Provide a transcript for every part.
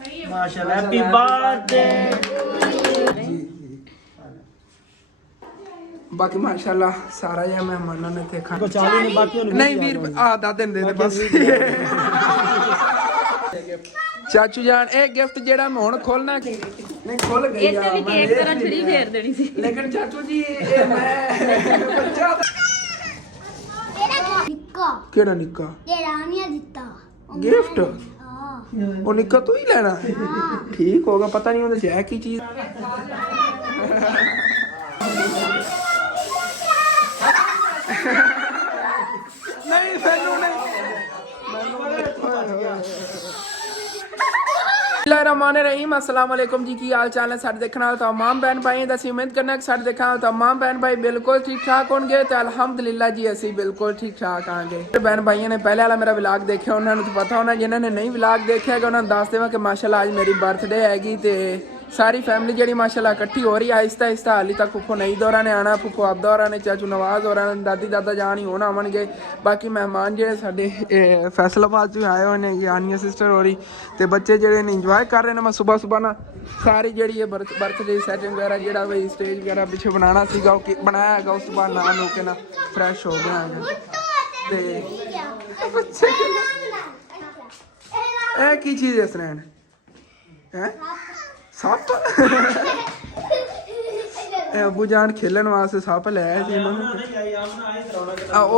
माशाल्लाह, happy birthday. बाकी माशाल्लाह सारा ये मेहमानों ने देखा बाकी नहीं वीर आधा दिन दे बस चाचू जान एक गिफ्ट जेड़ा मैं हुण खोलना कि नहीं खोल गई इस भी केक तरह छड़ी फेर देनी सी लेकिन चाचू जी ये मैं बच्चा निक्का केड़ा निक्का ये रानिया दिता गिफ्ट हां वो निक्का तू ही लेना ठीक होगा पता नहीं उन्हें है की चीज नहीं मैनू नहीं बिस्मिल्लाहिर्रहमानिर्रहीम अस्सलाम वालेकुम जी की हाल चाल है सारे देखने वाले तमाम बहन भाई दसी उम्मीद करना कि सारे देखने वाले तमाम बहन भाई बिल्कुल ठीक ठाक होंगे तो अल्हम्दुलिल्लाह जी असी बिल्कुल ठीक ठाक आएंगे बहन भाइयों ने पहले वाला मेरा व्लॉग देखा उन्होंने तो पता होना जिन्होंने नहीं व्लॉग देखा है उन्होंने दस देव कि माशाल्लाह आज मेरी बर्थडे हैगी ते सारी फैमिली जी माशाल्लाह इकट्ठी हो रही है आहिस्ता आहिस्ता हाली तक फुफो नई दौरा ने आना फुफो आप दौरा ने चाचू नवाज दौरा ने दादी दादा जान ही होना आवेंगे बाकी मेहमान जो साढ़े फैसलाबाद से आए हुए हैं यानिया सिस्टर हो रही तो बच्चे जोड़े ने इंजॉय कर रहे हैं मैं सुबह सुबह ना सारी जी बर्थडे सैटिंग वगैरह जो भाई स्टेज वगैरह पिछे बनाना सीगा बनाया है उस बाद ना लो के ना फ्रैश हो गया है की चीज़ है स्नैन है सप अबू जान खेलन वास्ते सप ले आए थे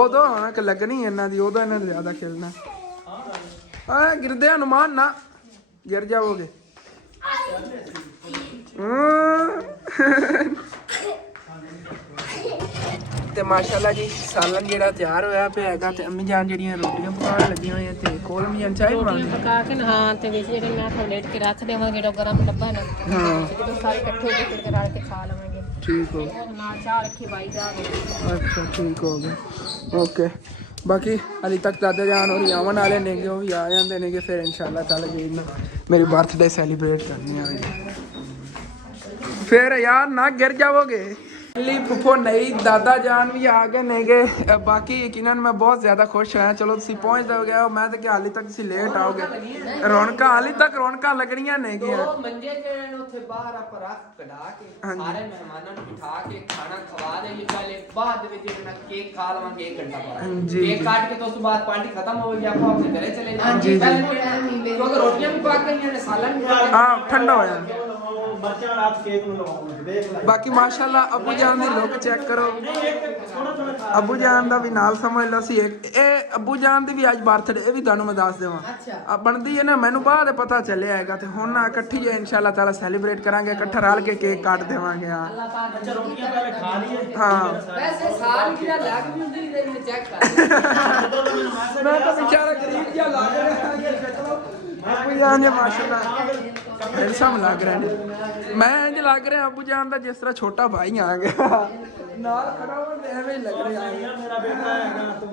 उदो रौनक लगनी इन्हों की उदो इन्होंने ज्यादा खेलना गिरदे हनुमान ना गिर जाओगे ते माशाल्लाह जी सालन जेड़ा तैयार होया पे हैगा ते अम्मी जान जेड़ियां रोटियां पकाने लगी हुई हैं ते कोल अम्मी जान चाय बनानी पका के ना हां ते विच जेडे मैं प्लेट के रख देवांगे जेड़ा गरम डब्बा है ना हां तो सारे इकट्ठे होके फिर रल के खा लवांगे ठीक हो ना चाह रखी भाई जा अच्छा ठीक हो गया ओके बाकी अली तक दादा जान और आवन वाले ने वो भी आ जाते हैं फिर इंशाल्लाह ताला जी मेरी बर्थडे सेलिब्रेट करनी है फिर यार ना गिर जाओगे फुफो नई दादा जान भी आ गए नेगे बाकी यकीनन मैं बहुत ज्यादा खुश होया चलो तुसी पहुंच दो गए मैं तो हाली तक तुसी लेट आओगे रौनक हाली तक रौनक लगनियां नेगियां मंजे जेने उत्थे बाहर आप रख कढा के सारे मेहमानां ਨੂੰ बिठा के खाना खवा देंगे पहले बाद ਵਿੱਚ ਜਿਹੜਾ केक खा लवांगे 1 घंटा बाद केक काट के तो उसके बाद पार्टी खत्म हो गई आप अपने घरे चले जाएंगे पहले तो अगर रोटियां भी पक गई हैं सालन भी हां ठंडा होया बच्चा रात केक में लगाऊंगा देख ले बाकी माशाल्लाह अबू जान दी लुक चेक करो अबू जान दा भी नाल समझ लो सी एक ए अबू जान दी भी आज बर्थडे ए भी ਤੁਹਾਨੂੰ ਮੈਂ ਦੱਸ ਦੇਵਾਂ ਆ ਬਣਦੀ ਹੈ ਨਾ ਮੈਨੂੰ ਬਾਅਦ ਪਤਾ ਚੱਲਿਆ ਹੈਗਾ ਤੇ ਹੁਣ ਨਾ ਇਕੱਠੀ ਜੇ ਇਨਸ਼ਾਅੱਲਾ ਤਾਲਾ ਸੈਲੀਬ੍ਰੇਟ ਕਰਾਂਗੇ ਇਕੱਠਾ ਰਲ ਕੇ ਕੇਕ ਕੱਟ ਦੇਵਾਂਗੇ ਆ अच्छा रोटियां पहले खा लिए ਹਾਂ वैसे साल की लग भी उधर ही देने चेक कर मैं तो बेचारा गरीब जिहा लग रहा है शक्लों अबू जान ने माशाल्लाह हैंडसम लग रहे हैं मैं इंज लग रहा अबू जान दा जिस तरह छोटा भाई आ गया ਨਾਲ ਖੜਾ ਹੋਣ ਦੇ ਐਵੇਂ ਲੱਗ ਰਿਹਾ मेरा बेटा है तू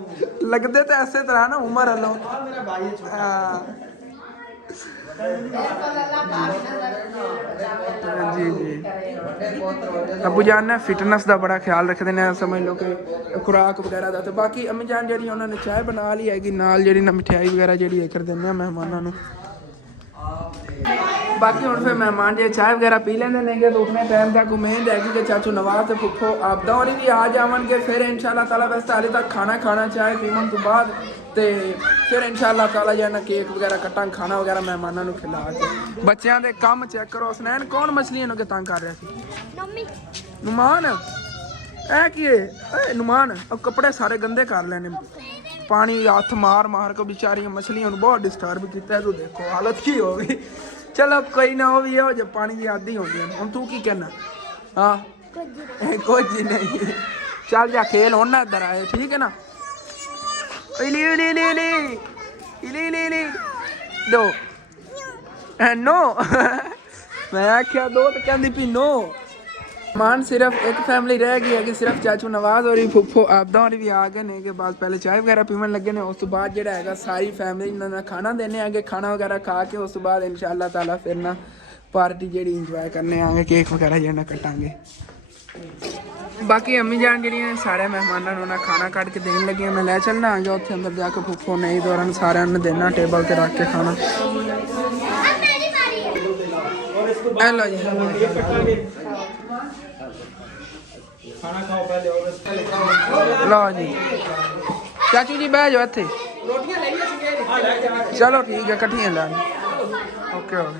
ਲੱਗਦੇ ਤਾਂ ਐਸੇ ਤਰ੍ਹਾਂ ਨਾ ਉਮਰ ਵੱਲੋਂ मेरा भाई है छोटा ਹਾਂ जी जी अबू जान ने फिटनेस का बड़ा ख्याल रखते हैं समझ लो कि खुराक वगैरह का तो बाकी अम्मी जान जी उन्होंने चाय बना ली हैगी नाल जी ना मिठाई वगैरह जी कर दें मेहमानों बाकी हम फिर मेहमान जो चाय वगैरह पी लेंगे लेंगे तो उतने टाइम तक उम्मीद हैगी कि चाचू नवाज तो फुफो आपदा होनी भी आ जाएंगे फिर इंशाल्लाह ताला वैसे हाले तक खाना चाय पीवन तो बाद तो फिर इंशाल्लाह ताला जो है केक वगैरह कटा खाना वगैरह मेहमानों को खिला के बच्चों के काम चेक करो स्नैन कौन मछलियों के तंग कर रहा नुमान है कि नुमान अब कपड़े सारे गंदे कर लेने पानी हथ मार के बेचारियां मछलियों बहुत डिस्टर्ब किया तू देखो हालत की हो गई चलो कोई ना हो भी है जब पानी की आदि होती है हम तू की कहना हाँ कुछ नहीं चल जा खेल हो ना इधर आए ठीक है ना इली इली इली इली इली इली इली दो नो मैं आख्या दो तो कहती पी नो मान सिर्फ एक फैमिली रह गई है कि सिर्फ चाचू नवाज और फुफो आपदा और भी आ गए ने के बाद पहले चाय वगैरह पीवन लगे ने उस तो बाद जेड़ा हैगा सारी फैमिली ने खाना देने आगे खाना वगैरह खा के उस तो बाद इंशाल्लाह ताला फिर ना पार्टी जेड़ी इंजॉय करने आगे केक वगैरह जेना कटांगे बाकी अम्मी जान जी सारे मेहमानों ने खाना कट के देने लगी मैं लै चलना आ गया उत्थे अंदर जाके फुफो नहीं दौरान सारे ने देना टेबल ते रख के खाना ਇਹ ਲਓ ਜੀ ਇਹ ਕੱਟਾਂਗੇ ਖਾਣਾ ਖਾਓ ਪਹਿਲੇ और पहले खाओ ਲਓ ਜੀ ਚਾਚੂ ਜੀ ਬਹਿ ਜਾਓ ਇੱਥੇ ਰੋਟੀਆਂ ਲਈਆਂ ਸੀ ਚਲੋ ਠੀਕ ਹੈ ਇਕੱਠੀਆਂ ਲਾ ਓਕੇ ਓਕੇ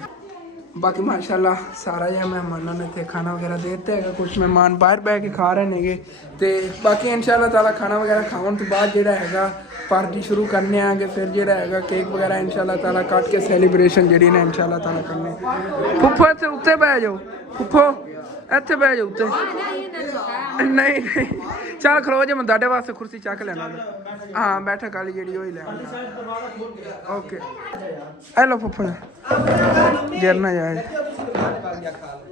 ਬਾਕੀ ਮਾਸ਼ਾਅੱਲਾ ਸਾਰਾ ਜਿਹਾ ਮਹਿਮਾਨਾਂ ਨੇ ਇੱਥੇ ਖਾਣਾ ਵਗੈਰਾ ਦੇ ਦਿੱਤਾ ਹੈਗਾ ਕੁਝ ਮਹਿਮਾਨ ਬਾਹਰ ਬਹਿ ਕੇ ਖਾ ਰਹੇ ਨੇਗੇ ਤੇ ਬਾਕੀ ਇਨਸ਼ਾਅੱਲਾ ਤਾਲਾ ਖਾਣਾ ਵਗੈਰਾ ਖਾਣ ਤੋਂ ਬਾਅਦ ਜਿਹੜਾ ਹੈਗਾ ਪਾਰਟੀ ਸ਼ੁਰੂ ਕਰਨੇ ਆਗੇ ਫਿਰ ਜਿਹੜਾ ਹੈਗਾ ਕੇਕ ਵਗੈਰਾ ਇਨਸ਼ਾਅੱਲਾ ਤਾਲਾ ਕੱਟ ਕੇ ਸੈਲੀਬ੍ਰੇਸ਼ਨ ਜਿਹੜੀ ਨੇ ਇਨਸ਼ਾਅੱਲਾ ਤਾਲਾ ਕਰਨੇ ਫੁੱਫੋ ਇੱਥੇ ਉੱਤੇ ਬਹਿ ਜਾਓ ਫੁੱਫੋ ਇੱਥੇ ਬਹਿ ਜਾਓ ਉੱਤੇ ਨਹੀਂ ਨਹੀਂ ਚੱਲ ਖਲੋ ਜੇ ਮੈਂ ਤੁਹਾਡੇ ਵਾਸਤੇ ਕੁਰਸੀ ਚੱਕ ਲੈਣਾ ਹਾਂ ਬੈਠਕ ਵਾਲੀ ਜਿਹੜੀ ਉਹ ਹੀ ਲੈ ਓਕੇ ਹੈਲੋ ਫੁੱਫੋ ਗਿਰਨਾ ਜਾਏ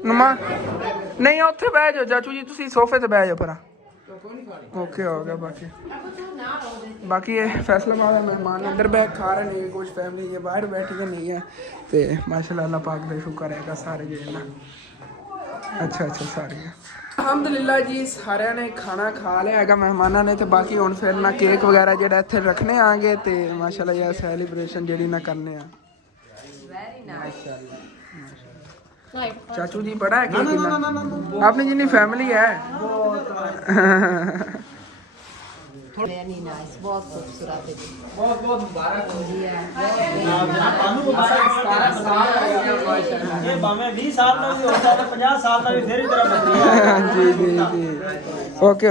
ਨਮਾ ਨਹੀਂ ਉੱਥੇ ਬਹਿ ਜਾਓ ਚਾਚੂ ਜੀ ਤੁਸੀਂ ਸੋਫੇ ਤੇ ਬਹਿ ਜਾਓ ਪਰਾਂ ਓਕੇ ਹੋ ਗਿਆ ਬਾਕੀ ਇਹ ਫੈਸਲਾਬਾਦ ਦਾ ਮਹਿਮਾਨ ਅੰਦਰ ਬੈਠ ਖਾ ਰਹੇ ਨੇ ਕੁਝ ਫੈਮਿਲੀ ये बाहर बैठ के नहीं है ਤੇ ਮਾਸ਼ਾਅੱਲਾ ਅੱਲਾਹ ਪਾਕ ਦਾ ਸ਼ੁਕਰ ਹੈਗਾ ਸਾਰੇ ਜਿਹੜੇ ਨਾ ਅੱਛਾ ਸਾਰੇ ਅਲਹਮਦੁਲਿਲਾ ਜੀ ਸਾਰਿਆਂ ਨੇ ਖਾਣਾ ਖਾ ਲਿਆ ਹੈਗਾ ਮਹਿਮਾਨਾਂ ਨੇ ਤੇ ਬਾਕੀ ਹੁਣ ਫਿਰ ਨਾ ਕੇਕ ਵਗੈਰਾ ਜਿਹੜਾ ਇੱਥੇ ਰੱਖਣੇ ਆਂਗੇ ਤੇ ਮਾਸ਼ਾਅੱਲਾ ਇਹ ਸੈਲੀਬ੍ਰੇਸ਼ਨ ਜਿਹੜੀ ਨਾ ਕਰਨੇ ਆ चाचू जी बड़ा है केक अपनी जितनी फैमिली है बहुत खूबसूरत है बहुत बहुत मुबारक हो जी ये भाਵੇਂ 20 साल ਦਾ ਵੀ ਹੋ ਸਕਦਾ 50 साल ਦਾ ਵੀ ਫਿਰ ਹੀ ਤਰ੍ਹਾਂ ਬਦਲੀ जी ओके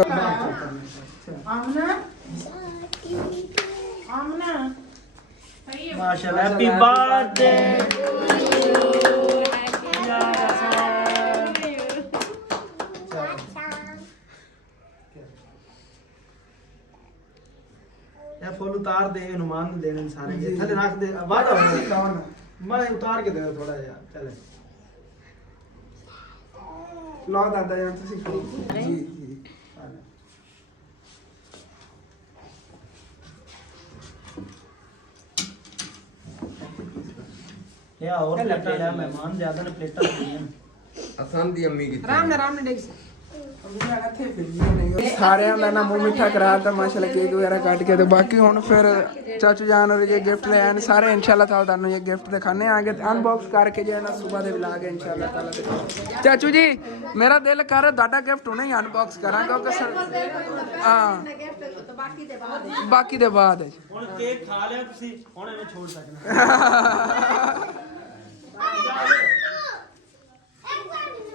माशाल्लाह हैप्पी बर्थडे ये फुल उतार दे हनुमान ने देने सारे ये थले रख दे वादा मैं उतार के दे थोड़ा यार चले लो दादा जान तुसी जी या और प्लेटा है मेहमान ज्यादा ने प्लेटा दी हैं आसान दी अम्मी की आराम ने देख ਸਾਰਿਆਂ ਦਾ ਨਾ ਮੂੰਹ ਮਿੱਠਾ ਕਰਾਤਾ ਮਾਸ਼ਾਅੱਲਾ ਕੇਕ ਵਗੈਰਾ ਕੱਟ ਕੇ ਤੇ ਬਾਕੀ ਹੁਣ ਫਿਰ ਚਾਚੂ ਜਾਨ ਔਰ ਇਹ ਗਿਫਟ ਲੈ ਆਣ ਸਾਰੇ ਇਨਸ਼ਾਅੱਲਾ ਤਾਲਾ ਤੁਹਾਨੂੰ ਇਹ ਗਿਫਟ ਦਿਖਾਣੇ ਆਗੇ ਅਨਬਾਕਸ ਕਰਕੇ ਜੇ ਨਾ ਸਵੇਰ ਦੇ ਵਲਾਗ ਇਨਸ਼ਾਅੱਲਾ ਤਾਲਾ ਚਾਚੂ ਜੀ ਮੇਰਾ ਦਿਲ ਕਰ ਤੁਹਾਡਾ ਗਿਫਟ ਹੁਣੇ ਹੀ ਅਨਬਾਕਸ ਕਰਾਂ ਕਿਉਂਕਿ ਸਰ ਹਾਂ ਬਾਕੀ ਦੇ ਬਾਅਦ ਹੁਣ ਕੇਕ ਖਾ ਲਿਆ ਤੁਸੀਂ ਹੁਣ ਇਹਨੂੰ ਛੋੜ ਸਕਣਾ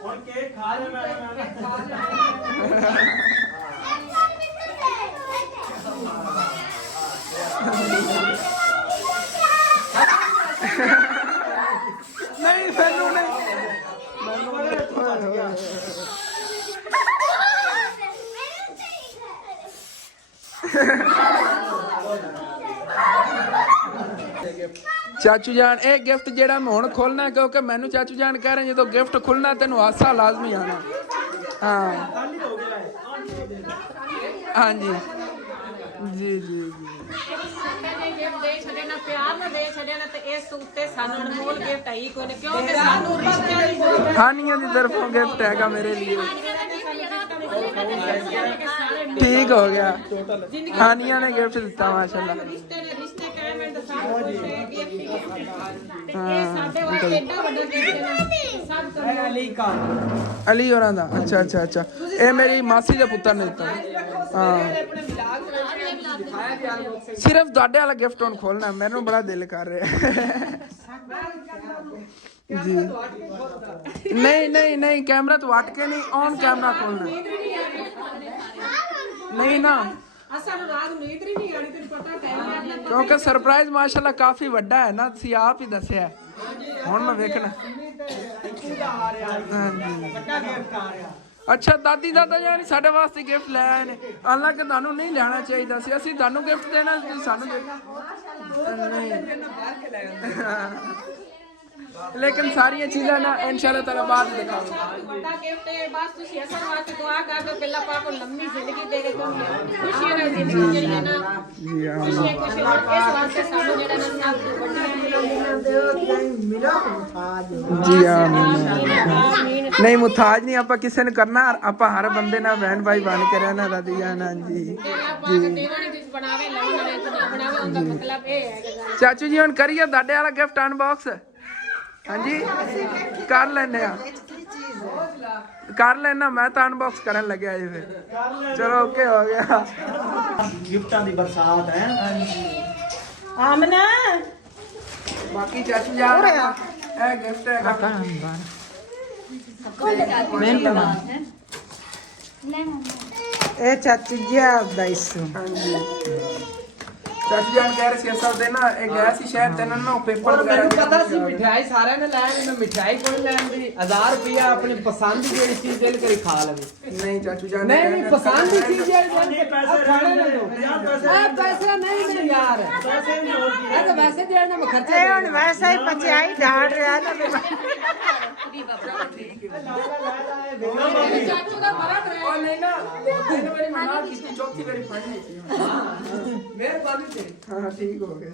ਹੁਣ ਕੇਕ ਖਾ ਲਿਆ ਮੈਂ ਨਹੀਂ ਮੈਨੂੰ ਨਹੀਂ ਚਾਚੂ ਜਾਨ ਇਹ ਗਿਫਟ ਜਿਹੜਾ ਮੈਂ ਹੁਣ ਖੋਲਣਾ ਕਿਉਂਕਿ ਮੈਨੂੰ ਚਾਚੂ ਜਾਨ ਕਹਿ ਰਹੇ ਜਦੋਂ ਗਿਫਟ ਖੁੱਲਣਾ ਤੈਨੂੰ ਹਾਸਾ ਲਾਜ਼ਮੀ ਆਣਾ ਹਾਂ ਹਾਂਜੀ ਜੀ ਜੀ ਜੀ ਪਿਆਰ ਨਾਲ ਦੇ ਛੱਡਿਆ ਨਾ ਤੇ ਇਸ ਉੱਤੇ ਸਾਨੂੰ ਅਨਮੋਲ ਗਿਫਟ ਆਈ ਕੋਈ ਨਹੀਂ ਕਿਉਂਕਿ ਸਾਨੂੰ ਰਿਸ਼ਤਿਆਂ ਦੀ ਜ਼ਰੂਰਤ ਹਾਨੀਆਂ ਦੀ ਤਰਫੋਂ ਗਿਫਟ ਹੈਗਾ ਮੇਰੇ ਲਈ ਠੀਕ ਹੋ ਗਿਆ ਹਾਨੀਆਂ ਨੇ ਗਿਫਟ ਦਿੱਤਾ ਮਾਸ਼ਾਅੱਲਾ ਰਿਸ਼ਤੇ ਨੇ ਰਿਸ਼ਤੇ ਕਾਇਮ ਹੈ ਤਾਂ ਸਭ ਕੁਝ ਇਹ ਸਾਡੇ ਵਾਸਤੇ ਏਡਾ ਵੱਡਾ ਗਿਫਟ ਹੈ ਸਭ ਤੋਂ ਅਲੀ ਹੋਰਾਂ ਦਾ ਅੱਛਾ ਇਹ ਮੇਰੀ ਮਾਸੀ ਦੇ ਪੁੱਤਰ ਨੇ ਦਿੱਤਾ ਹਾਂ ਸਿਰਫ ਤੁਹਾਡੇ ਵਾਲਾ ਗਿਫਟ ਹੁਣ ਖੋਲਣਾ ਮੈਨੂੰ ਬੜਾ ਦਿਲ ਕਰ ਰਿਹਾ ਜੀ ਨਹੀਂ कैमरा तो हट के नहीं ऑन कैमरा खोलना नहीं ना क्योंकि सरप्राइज माशाल्लाह काफी बड़ा है ना सी आप ही दसिया हुण मैं वेखना अच्छा दादी दादा जानी साडे वास्ते गिफ्ट ले आए ने हालांकि तुहानू नहीं लेना चाहिए सी असीं तुहानू गिफ्ट देना सानू लेकिन सारी चीज़ें ना इंशाल्लाह ताला बाद में दिखाऊंगा बड़ा गिफ्ट है बस तुसी असल वास्ते दुआ कर दो अल्लाह पाक को लंबी जिंदगी दे के खुशी ना जिंदगी जेड़ी है ना जी हां खुशी और इस वास्ते सानू जेड़ा ना सब जी हां नहीं मुताज नहीं आपा किसी ने करना आपा हर बंदे ना बहन भाई बन के रहना दादी जान जी जी बनावे लवन वाले तो ना बनावे उनका मतलब ये है चाचू जी हुन करिए दादे वाला गिफ्ट अनबॉक्स ਹਾਂਜੀ ਕਰ ਲੈਨੇ ਆ ਕਰ ਲੈਣਾ ਮੈਂ ਤਾਂ ਅਨਬਾਕਸ ਕਰਨ ਲੱਗਿਆ ਜੀ ਫਿਰ ਚਲੋ ਓਕੇ ਹੋ ਗਿਆ ਗਿਫਟਾਂ ਦੀ ਬਰਸਾਤ ਹੈ ਆਮਨਾ ਬਾਕੀ ਚਾਚੂ ਜਾ ਇਹ ਗਿਫਟ ਹੈਗਾ ਇਹ ਚਾਚੂ ਜੀ ਆਪਦਾ ਇਸੂ ਹਾਂਜੀ ਚਾਚੂ ਜਾਨ ਕਹਿ ਰਹੇ ਸੀ ਅਸਲ ਤੇ ਨਾ ਇਹ ਗਿਆ ਸੀ ਸ਼ਹਿਰ ਤੇ ਨਾ ਪੇਪਰ ਪਰ ਵਗੈਰਾ ਮੈਨੂੰ ਪਤਾ ਸੀ ਮਿਠਾਈ ਸਾਰਿਆਂ ਨੇ ਲੈਣੀ ਮੈਂ ਮਿਠਾਈ ਕੋਈ ਲੈਣ ਦੀ 1000 ਰੁਪਿਆ ਆਪਣੀ ਪਸੰਦ ਦੀ ਜਿਹੜੀ ਚੀਜ਼ ਦਿਲ ਕਰੀ ਖਾ ਲਵੇ ਨਹੀਂ ਚਾਚੂ ਜਾਨ ਨਹੀਂ ਪਸੰਦ ਦੀ ਚੀਜ਼ ਹੈ ਖਾਣੇ ਨਾ ਦੋ ਪੈਸੇ ਨਹੀਂ ਨਹੀਂ ਯਾਰ ਪੈਸੇ ਨਹੀਂ ਹੋਰ ਕੀ ਇਹ ਤਾਂ ਵੈਸੇ ਦੇਣਾ ਮੈਂ ਖਰਚਾ ਇਹ ਹੁਣ ਵੈਸੇ ਹੀ ਪਚਾਈ ਢਾੜ ਰਿਹਾ ਨਾ ਚਾਚੂ ਦਾ ਬੜਾ ਉਹ ਨਹੀਂ ਨਾ ਤਿੰਨ ਵਾਰੀ ਮਨਾ ਕੀਤੀ ਚੌਥੀ ਵਾਰੀ ਫੜਨੀ ਸੀ ਮਿਹਰਬਾਨੀ ਤੇ ਹਾਂ ਠੀਕ ਹੋ ਗਿਆ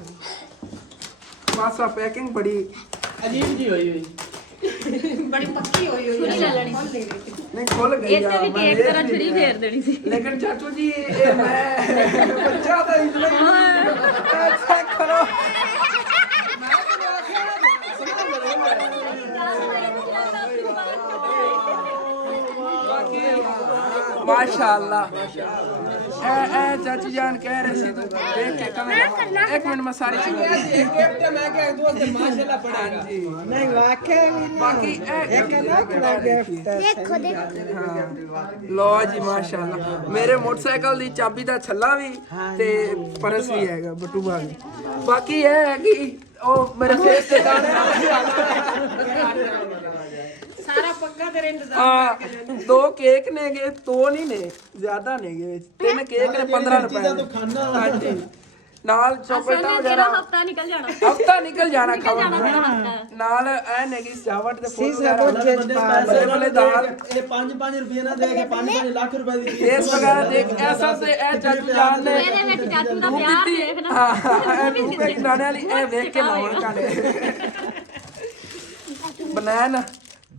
ਮਾਸਾ ਪੈਕਿੰਗ ਬੜੀ ਅਜੀਬ ਜੀ ਹੋਈ ਹੋਈ ਬੜੀ ਪੱਕੀ ਹੋਈ ਹੋਈ ਹੈ ਲੈ ਲੈਣੀ ਨਹੀਂ ਖੁੱਲ ਗਈ ਇੱਥੇ ਵੀ ਕੇਕ ਤਰ੍ਹਾਂ ਛੜੀ ਫੇਰ ਦੇਣੀ ਸੀ ਲੇਕਿਨ ਚਾਚੂ ਜੀ ਇਹ ਮੈਂ ਬੱਚਾ ਤਾਂ ਇਸ ਲਈ ਚੈੱਕ ਕਰੋ माशाअल्लाह चाची जान कह रहे थे तू देख के कमेंट एक मिनट में सारी चीजें एक गिफ्ट मैं क्या दो से माशाल्लाह पड़ेगा ਨਹੀਂ ਵਾਕਿਆ ਵੀ बाकी ਇੱਕ ਲੱਖ ਦਾ ਗਿਫਟ ਦੇਖੋ ਦੇਖੋ लो जी माशाअल्लाह मेरे मोटरसाइकिल दी चाबी दा छल्ला भी ते परस भी हैगा बटूआ भी बाकी ये है कि ओ मेरे फेस ते दाने ਸਾਰਾ ਪੱਕਾ ਤੇਰੇ ਇੰਤਜ਼ਾਰ हाँ दो केक ने गे तो नहीं ने ज्यादा ने गे तीन केक ने 15 रुपए ਤੂੰ ਖਾਣਾ हाँ जी नाल चॉकलेटा ਤੇਰਾ वगैरह ਹਫਤਾ ਨਿਕਲ ਜਾਣਾ हफ्ता निकल जाना खावा ਹਫਤਾ नाल ऐ नेगी सजावट दे फूल सीसा को वगैरह जेज पा ਪੈਸੇ बड़े दाल ਇਹ 5-5 ਰੁਪਏ ਨਾ ਦੇ ਕੇ 5-5 ਲੱਖ ਰੁਪਏ ਦੀ फेस वगैरह देख ऐसा से ऐ चाचू जान ने ਇਹਦੇ ਵਿੱਚ ਚਾਚੂ ਦਾ ਪਿਆਰ ਦੇਖਣਾ हां ऐ रूपे खिलाने वाली ऐ देख के लावन काले बनाया ना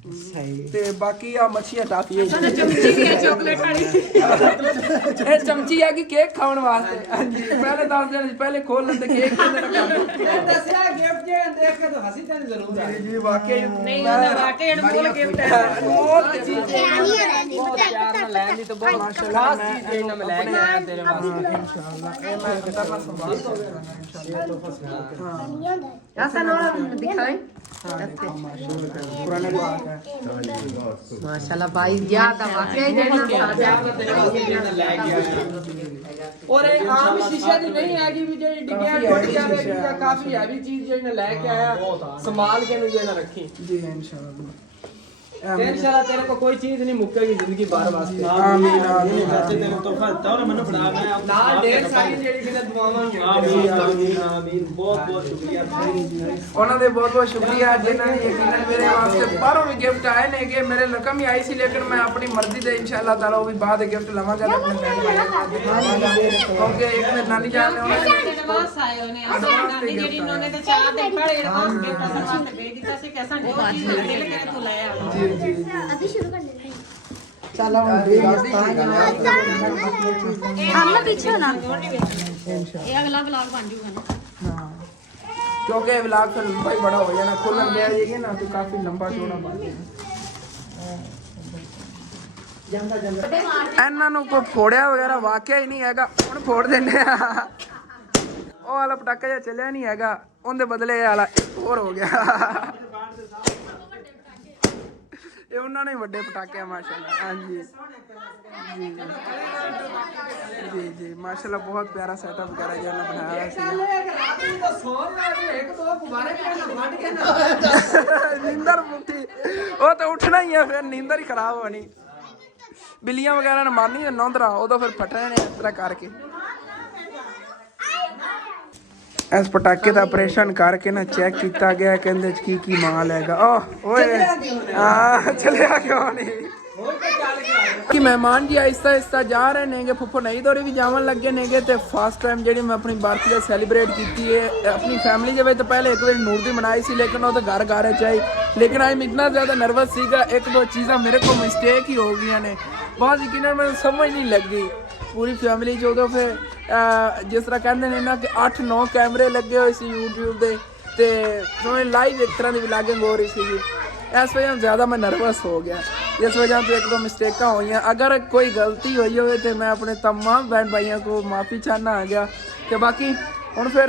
सही ते बाकी आ मच्छियां टाफी है ਚਮਚੀ ਵੀ ਹੈ ਚਾਕਲੇਟ ਵਾਲੀ ਇਹ ਚਮਚੀ ਆ ਕਿ ਕੇਕ ਖਾਣ ਵਾਸਤੇ ਹਾਂਜੀ ਪਹਿਲੇ ਦੱਸ ਦੇਣ ਪਹਿਲੇ ਖੋਲ ਲੈਂਦੇ ਕੇਕ ਕਿੰਨੇ ਦਾ ਕਰ ਦੱਸਿਆ ਗਿਫਟ ਜੇ ਦੇਖ ਕੇ ਤਾਂ ਹੱਸੀ ਤਾਂ ਜ਼ਰੂਰ ਆ ਜੀ ਵਾਕਈ ਨਹੀਂ ਉਹਦਾ ਵਾਕਈ ਅਨਮੋਲ ਗਿਫਟ ਹੈ ਬਹੁਤ ਚੀਜ਼ ਆਣੀ ਆ ਰਹੀ ਪਿਆਰ ਨਾਲ ਲੈਣ ਦੀ ਤਾਂ ਬਹੁਤ ਮਾਸ਼ਾਅੱਲਾਹ ਖਾਸ ਚੀਜ਼ ਮੈਂ ਲੈ ਕੇ ਆਇਆ ਤੇਰੇ ਵਾਸਤੇ इंशाल्लाह ਇਹ ਮੈਂ ਕਰਨਾ ਸੰਭਾਲ ਹੋਵੇਗਾ ਐਸਾ ਨਾ ਦਿਖਾਈ पुराने बात है ਮਾਸ਼ਾਅੱਲਾ ਭਾਈ ਗਿਆ ਤਾਂ ਵਾਕਿਆ ਹੀ ਦੇਣਾ ਪਿਆਰ ਨਾਲ ਤੇਰੇ ਵਾਸਤੇ ਜਿਹੜਾ ਲੈ ਕੇ ਆਇਆ ਔਰ ਇਹ ਆਮ ਸ਼ੀਸ਼ੇ ਦੀ ਨਹੀਂ ਹੈਗੀ ਵੀ ਜਿਹੜੀ ਡਿੱਗਿਆ ਟੁੱਟ ਜਾਵੇ ਜਾਂ ਕਾਫੀ ਹੈਵੀ ਚੀਜ਼ ਜਿਹੜੀ ਮੈਂ ਲੈ ਕੇ ਆਇਆ ਸੰਭਾਲ ਕੇ ਨੂੰ ਜਿਹੜਾ ਰੱਖੀ जी इंशाल्लाह ਤੇ ਇਨਸ਼ਾਅੱਲਾ ਤੇਰੇ ਕੋ ਕੋਈ ਚੀਜ਼ ਨਹੀਂ ਮੁੱਕੇਗੀ ਜ਼ਿੰਦਗੀ ਭਰ ਵਾਸਤੇ आमीन आमीन ਚਾਚੇ ਤੈਨੂੰ ਤੋਹਫਾ ਦਿੱਤਾ ਉਹਨੇ ਮੈਨੂੰ ਫੜਾ ਮੈਂ ਆਪ ਨਾਲ ਢੇਰ ਸਾਰੀ ਜਿਹੜੀ ਕਿਨੇ ਦੁਆਵਾਂ ਹੋਈਆਂ ਆਮੀਨ ਆਮੀਨ ਆਮੀਨ ਬਹੁਤ ਬਹੁਤ ਸ਼ੁਕਰੀਆ ਉਹਨਾਂ ਦੇ ਬਹੁਤ ਬਹੁਤ ਸ਼ੁਕਰੀਆ ਜਿਨ੍ਹਾਂ ਨੇ ਯਕੀਨਨ ਮੇਰੇ ਵਾਸਤੇ ਬਾਹਰੋਂ ਵੀ ਗਿਫਟ ਆਏ ਨੇ ਕਿ ਮੇਰੇ ਰਕਮ ਹੀ ਆਈ ਸੀ ਲੇਕਿਨ ਮੈਂ ਆਪਣੀ ਮਰਜ਼ੀ ਦੇ ਇਨਸ਼ਾਅੱਲਾ ਤਾਲਾ ਉਹ ਵੀ ਬਾਅਦ ਗਿਫਟ ਲਵਾਂਗਾ ਤੇ ਆਪਣੇ ਭੈਣ ਭਾਈ ਕਿਉਂਕਿ ਇੱਕ ਮੇਰੇ ਨਾਨੀ ਜਾਨ ਨੇ ਉਹਨਾਂ ਨੇ ਐਡਵਾਂਸ ਆਏ ਉਹਨੇ ਨਾਨੀ ਜਿਹੜੀ ਉਹਨਾਂ ਨੇ ਤੇ 4 ਦਿਨ ਪਹਿਲੇ ਐਡਵਾਂਸ ਗਿਫਟ ਅਸਲ ਵਾਸਤੇ ਭੇਜ ਦਿੱਤਾ ਸੀ ਕਿ ਅਸਾਂ ਜੋ ਚੀਜ਼ ਦਿਲ ਕਰੇ ਤੂੰ ਲੈ ਆ अभी शुरू कर देते ਚਲੋ ਹੁਣ ਦੇ हम पीछे ना ਇਹ ਅਗਲਾ ਵਲੌਗ ਬਣ ਜਾਊਗਾ ਨਾ हाँ क्योंकि व्लॉग फिर लंबा ही बड़ा हो जाना खोलन दे जाएगी ना तो काफी लंबा चौड़ा बन जाएगा ਇਹਨਾਂ ਨੂੰ ਕੋਈ ਫੋੜਿਆ ਵਗੈਰਾ ਵਾਕਿਆ ਹੀ ਨਹੀਂ ਹੈਗਾ ਹੁਣ ਫੋੜ ਦਿੰਦੇ ਆ ਉਹ ਵਾਲਾ ਪਟਾਕਾ ਜਿਹਾ ਚੱਲਿਆ ਨਹੀਂ ਹੈਗਾ ਉਹਦੇ ਬਦਲੇ ਇਹ ਵਾਲਾ ਇੱਕ ਹੋਰ ਹੋ ਗਿਆ ਇਹ ਉਹਨਾਂ ਨੇ ਵੱਡੇ ਪਟਾਕੇ ਆ ਮਾਸ਼ਾਅੱਲਾ ਹਾਂਜੀ जी जी माशाल्लाह बहुत प्यारा सेटअप वगैरह जो बनाया नींदर मुठी वो तो उठना ही है फिर नींदर ही खराब होनी बिल्लियां वगैरह ने मारनी है नौंदरा उदो फिर फटने ने इस तरह करके इस पटाके का ऑपरेशन करके ना चेक किया गया कहते की माल हैगा ओए हाँ चलिया क्यों नहीं कि मेहमान जी आहिस्ता आहिस्ता जा रहे नेगे फुफ्फो नहीं दौरे भी जावन लगे नेगे ते फर्स्ट टाइम जेडी मैं अपनी बर्थडे सैलीब्रेट की है अपनी फैमिली जे तो पहले एक बार नूर दी मनाई सी लेकिन वो तो घर घर चाहिए लेकिन आज मैं इतना ज़्यादा नर्वस सीगा एक दो चीज़ा मेरे को मिस्टेक ही हो गई ने बहुत यकीनन मैं समझ नहीं लगती पूरी फैमिली जो तो फिर जिस तरह कहते हैं ना कि 8-9 कैमरे लगे हुए सी यूट्यूब दे ਤੇ ਸੋਹਣੀ ਲਾਈਵ ਇੱਕ ਤਰ੍ਹਾਂ ਦੀ ਵਲੌਗਿੰਗ ਹੋ ਰਹੀ ਸੀਗੀ। ਇਸ ਵਜ੍ਹਾ ਨਾਲ ਜ਼ਿਆਦਾ ਮੈਂ ਨਰਵਸ ਹੋ ਗਿਆ, ਇਸ ਵਜ੍ਹਾ ਤੋਂ ਇੱਕ ਦੋ ਮਿਸਟੇਕਾਂ ਹੋਈਆਂ। ਅਗਰ ਕੋਈ ਗਲਤੀ ਹੋਈ ਹੋਵੇ ਤੇ ਮੈਂ ਆਪਣੇ तमाम बहन भाइयों को माफ़ी चाहना आ गया। ਤੇ ਬਾਕੀ ਹੁਣ ਫਿਰ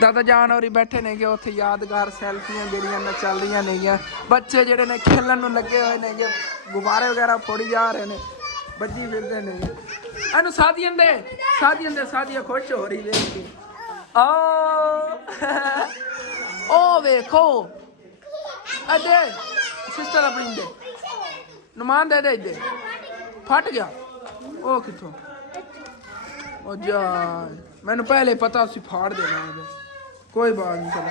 ਦਾਦਾ ਜਾਨ ਹੋਰੀ ਬੈਠੇ ਨੇਗੇ ਉੱਥੇ ਯਾਦਗਾਰ ਸੈਲਫੀਆਂ ਜਿਹੜੀਆਂ ਨਾ ਚੱਲ ਰਹੀਆਂ ਨੇਗੀਆਂ। ਬੱਚੇ ਜਿਹੜੇ ਨੇ ਖੇਲਣ ਨੂੰ ਲੱਗੇ ਹੋਏ ਨੇਗੇ, ਗੁਬਾਰੇ ਵਗੈਰਾ ਫੋੜੀ ਜਾ ਰਹੇ ਨੇ, ਬੱਜੀ ਫਿਰਦੇ ਨੇ। ਇਹਨੂੰ ਸਾਧੀਆਂ ਦੇ ਖੁਸ਼ ਹੋ ਰਹੀ ਵੇਖ ਕੇ। ਉਹ ਵੇਖੋ ਅਦੇ ਸਿਸਟਰ ਆਪਣੀ ਦੇ ਨੁਮਾਨ ਦੇ ਦੇ ਦੇ ਫਟ ਗਿਆ। ਉਹ ਕਿੱਥੋਂ? ਉਹ ਜਾ ਮੈਨੂੰ ਪਹਿਲੇ ਪਤਾ ਸੀ ਫਾੜ ਦੇਣਾ ਉਹਦੇ। ਕੋਈ ਬਾਤ ਨਹੀਂ, ਚਲੋ।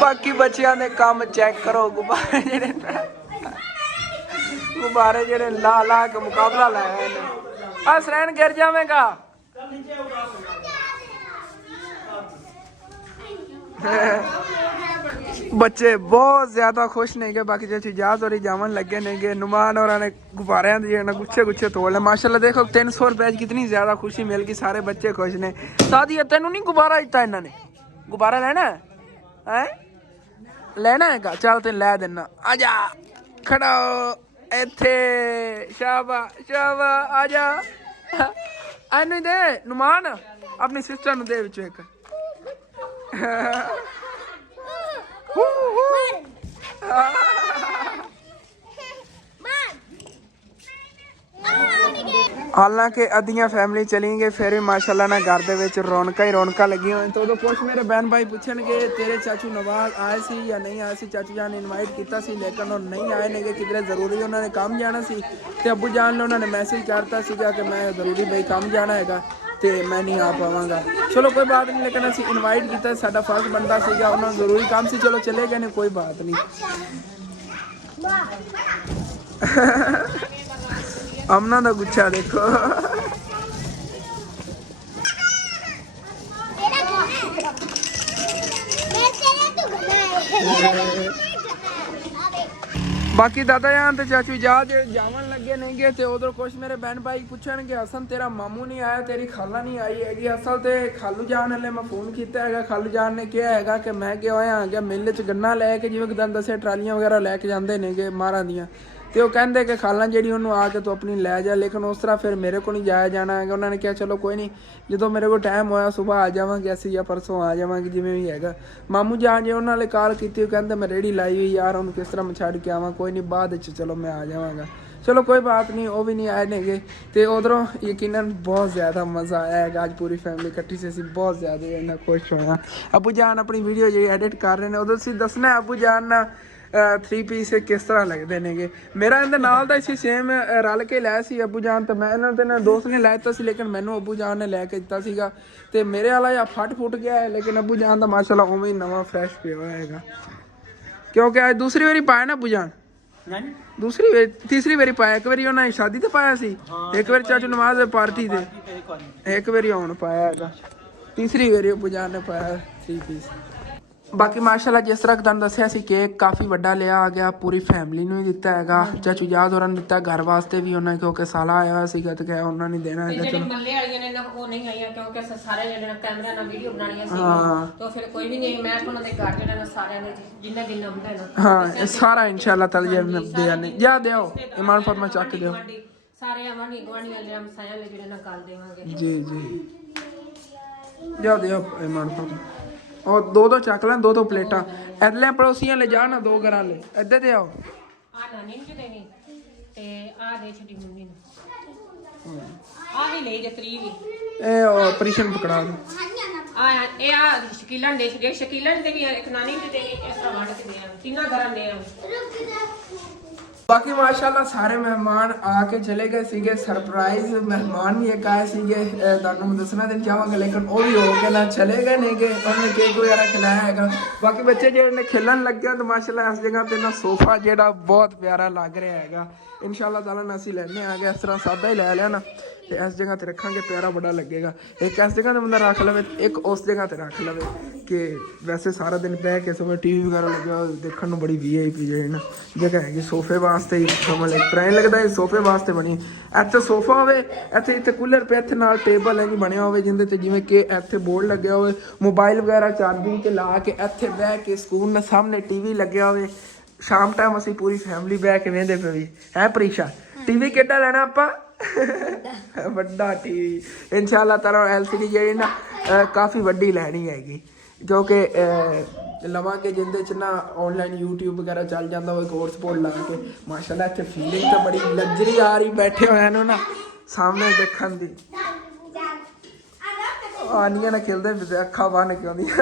ਬਾਕੀ ਬੱਚਿਆਂ ਦੇ ਕੰਮ ਚੈੱਕ ਕਰੋ। ਗੁਬਾਰੇ ਜਿਹੜੇ ਲਾ ਲਾ ਕੇ ਮੁਕਾਬਲਾ ਲਾਇਆ ਇਹਨੇ। ਆ ਸਰੈਣ ਗਿਰ ਜਾਵੇਗਾ। ਬੱਚੇ ਬਹੁਤ ਜ਼ਿਆਦਾ ਖੁਸ਼ ਨੇਗੇ। ਬਾਕੀ ਜੇ ਇਜਾਜ਼ਤ ਹੋਰੀ ਜਾਵਣ ਲੱਗੇ ਨੇਗੇ। नुमान और ने गुब्बारे दिए गुच्छे तोड़ ले। माशाल्लाह देखो 300 रुपए कितनी ज्यादा खुशी मिल गई। सारे बच्चे खुश ने। सादिया तेनू नहीं गुब्बारा दिता इन्होंने? गुब्बारा लेना है? लेना है? चल तेन लै देना। आजा खड़ा इत्थे। शाबाश शाबाश आजा। एनू दे नुमान अपनी सिस्टर नु दे विचों एक। हालांकि अद्धियां फैमिली चली गए फिर भी माशाल्लाह ना घर दे विच रौनकां ही रौनकां लगी हुई। तो कुछ मेरे बहन भाई पूछणगे तेरे चाचू नवाज आए सी या नहीं आए सी? चाचू जान ने इनवाइट किया सी लेकिन वो नहीं आए ने, किधरे जरूरी उन्होंने काम जाना सी। ते अब्बू जान ने उन्होंने मैसेज करता सीगा कि मैं जरूरी भाई काम जाना हैगा ते मैं नहीं आ पावांगा। चलो कोई बात नहीं, लेकिन असीं इनवाइट किया, साडा फर्ज बनता सीगा। उन्होंने जरूरी काम सी, चलो चले गए ने, कोई बात नहीं। अमना दा गुच्छा देखो। बाकी दादा जान ते चाचू जावन लगे नेगे। ते उधर कुछ मेरे बहन भाई पूछणगे हसन तेरा मामू नहीं आया, तेरी खाला नहीं आई हैगी? असल ते खालू जान हले मैं फोन किया है। खालू जान ने कहा है कि मैं गया होया आ गया मेले च गन्ना लैके, जिवें दन दसे ट्रालियां वगैरह लैके जांदे नेगे मारां दियां। ते वो कहंदे कि खाला जी उन्होंने आके तो अपनी लै जा, लेकिन उस तरह फिर मेरे को नहीं जाया जाना है। उन्होंने कहा चलो कोई नहीं, जो मेरे को टाइम होया सुबह आ जावांगे असीं या परसों आ जावांगे जिवें भी हैगा। मामू जान जी उन्होंने कॉल की, कहते मैं रेहड़ी लाई हुई यार, उन्होंने किस तरह मैं छड़ के आवां? कोई नहीं बाद चलो मैं आ जावांगा। चलो कोई बात नहीं, वो भी नहीं आए नेगे। तो उधरों यकीनन बहुत ज़्यादा मज़ा आया है। आज पूरी फैमिली इकट्ठी से असीं बहुत ज़्यादा इन्ना खुश होया। अबू जान अपनी वीडियो जी एडिट कर रहे हैं, उधर असीं दसना अबू जान ना 3 पीस किस तरह लगते नेगे। मेरा इहदे नाल दा इसी सेम रल के लै सी अबू जान, तो मैं इन्होंने ते दोस्त ने लै दित्ता सी, लेकिन मैनू अबू जान ने लैके दित्ता सीगा। ते मेरे वाला या फट फुट गया है, लेकिन अबू जान दा माशाल्लाह उवें ही नवां फ्रैश पिया होया हैगा। क्योंकि आज दूसरी बारी पाया ना अबू जान, दूसरी बारी तीसरी बारी पाया। एक बारी उन्होंने शादी ते पाया सी, एक बारी चाचू नवाज पार्टी ते, एक बारी हुण पाया हैगा, तीसरी बारी अबू जान ने पाया 3 पीस। बाकी माशाल्लाह जिस तरह तुहानूं दस्सिया सी केक काफ़ी वड्डा लिया आ गया, पूरी फैमिली नूं ही दिता हैगा। चाचू याद होरां दिता, घर वास्ते भी उन्होंने क्योंकि साला आया हुआ सीगा ते कहा उन्होंने देना है। चलो मल्ले वालियां ने ना वो नहीं आईयां क्योंकि सारे जेडे कैमरा ना वीडियो बनाणियां सी, तो फिर कोई भी नहीं। मैं उन्हां दे घर जेडे ना सारे ने जिन्ना दिन आंदा ना हाँ सारा इंशाल्लाह ताला दे आने जा दिओ ईमान फरमा चक दिओ सारे आवांगे गवांढियां ले हमसायां ले जेडे ना गल देवांगे। जी जा दिओ ईमान फरमा। और 2 चक लें, 2 प्लेटा इधरले पड़ोसियां ले जा ना, 2 घर ले इधर दे आओ। आ नानी नु देनी ते आ दे छड़ी मम्मी नु, आ भी ले जे 3 भी ए ऑपरेशन पकड़ा दो। आ ए आ शकीलन दे छड़ी, शकीलन दे भी एक नानी नु देनी, इस तरह वाट के दे तीनों घर दे। बाकी माशाल्लाह सारे मेहमान आके चले गए सीगे। सरप्राइज मेहमान भी एक आए सीगे, तुहानूं दसना नहीं चाहांगा, लेकिन वो भी हो के ना चले गए नेगे। उन्होंने केक वगैरह खिलाया हैगा। बाकी बच्चे जिहड़े खेलन लगे तो माशाल्लाह इस जगह पे ना सोफा जिहड़ा बहुत प्यारा लग रहा हैगा। इंशाल्लाह ताला ना असीं लैने आ गए, इस तरह सादा ही लै लिया ना। ਤੇ ਇਸ ਜਗ੍ਹਾ ਤੇ ਰੱਖਾਂਗੇ, ਪਿਆਰਾ ਬੜਾ ਲੱਗੇਗਾ। ਇੱਕ ਇਸ ਜਗ੍ਹਾ ਤੇ ਬੰਦਾ ਰੱਖ ਲਵੇ, ਇੱਕ ਉਸ ਜਗ੍ਹਾ ਤੇ ਰੱਖ ਲਵੇ ਕਿ ਵੈਸੇ ਸਾਰਾ ਦਿਨ ਬਹਿ ਕੇ ਸਭ ਟੀਵੀ ਵਗੈਰਾ ਲੱਗਿਆ ਦੇਖਣ ਨੂੰ ਬੜੀ VIP ਜਿਹੜੀ ਨਾ ਜਗ੍ਹਾ ਹੈਗੀ। ਸੋਫੇ ਵਾਸਤੇ ਹੀ ਸਮਝ ਲੈ ਤਰ੍ਹਾਂ ਲੱਗਦਾ ਇਹ ਸੋਫੇ ਵਾਸਤੇ ਬਣੀ। ਇੱਥੇ ਸੋਫਾ ਹੋਵੇ, ਇੱਥੇ ਕੂਲਰ ਪਿਆ, ਇੱਥੇ ਨਾਲ ਟੇਬਲ ਹੈ ਜੀ ਬਣਿਆ ਹੋਵੇ ਜਿਹਦੇ ਤੇ ਜਿਵੇਂ ਕਿ ਇੱਥੇ ਬੋਰਡ ਲੱਗਿਆ ਹੋਵੇ, ਮੋਬਾਈਲ ਵਗੈਰਾ ਚਾਰਜਿੰਗ ਤੇ ਲਾ ਕੇ ਇੱਥੇ ਬਹਿ ਕੇ ਸਕੂਨ ਨਾਲ ਸਾਹਮਣੇ ਟੀਵੀ ਲੱਗਿਆ ਹੋਵੇ। ਸ਼ਾਮ ਟਾਈਮ ਅਸੀਂ ਪੂਰੀ ਫੈਮਿਲੀ ਬਹਿ ਕੇ ਵੇਖਦੇ ਪਏ ਵੀ ਹੈ। ਪ੍ਰੀਸ਼ਾ ਟੀਵੀ ਕਿੱਡਾ ਲੈਣਾ ਆਪਾਂ? ਵੱਡਾ ਟੀਵੀ ਇਨਸ਼ਾਅੱਲਾ ਤਾਲਾ। LCD ਜਿਹੜੀ ਨਾ ਕਾਫੀ ਵੱਡੀ ਲੈਣੀ ਹੈਗੀ ਜੋ ਕਿ ਲਵਾਂਗੇ ਜਿੰਦੇ ਚ ਨਾ ਆਨਲਾਈਨ YouTube ਵਗੈਰਾ ਚੱਲ ਜਾਂਦਾ ਹੋਵੇ ਕੋਰਸ ਪੋਰਟ ਲਾ ਕੇ। ਮਾਸ਼ਾਅੱਲਾ ਇੱਥੇ ਫੀਲਿੰਗ ਤਾਂ ਬੜੀ ਲਗਜ਼ਰੀ ਆ ਰਹੀ ਬੈਠੇ ਹੋਏ ਨੂੰ ਨਾ ਸਾਹਮਣੇ ਦੇਖਣ ਦੀ। ਆਨੀਆਂ ਨਾਲ ਖੇਲਦੇ ਫਿਰਦੇ ਅੱਖਾਂ ਬੰਨ ਕੇ ਆਉਂਦੀਆਂ।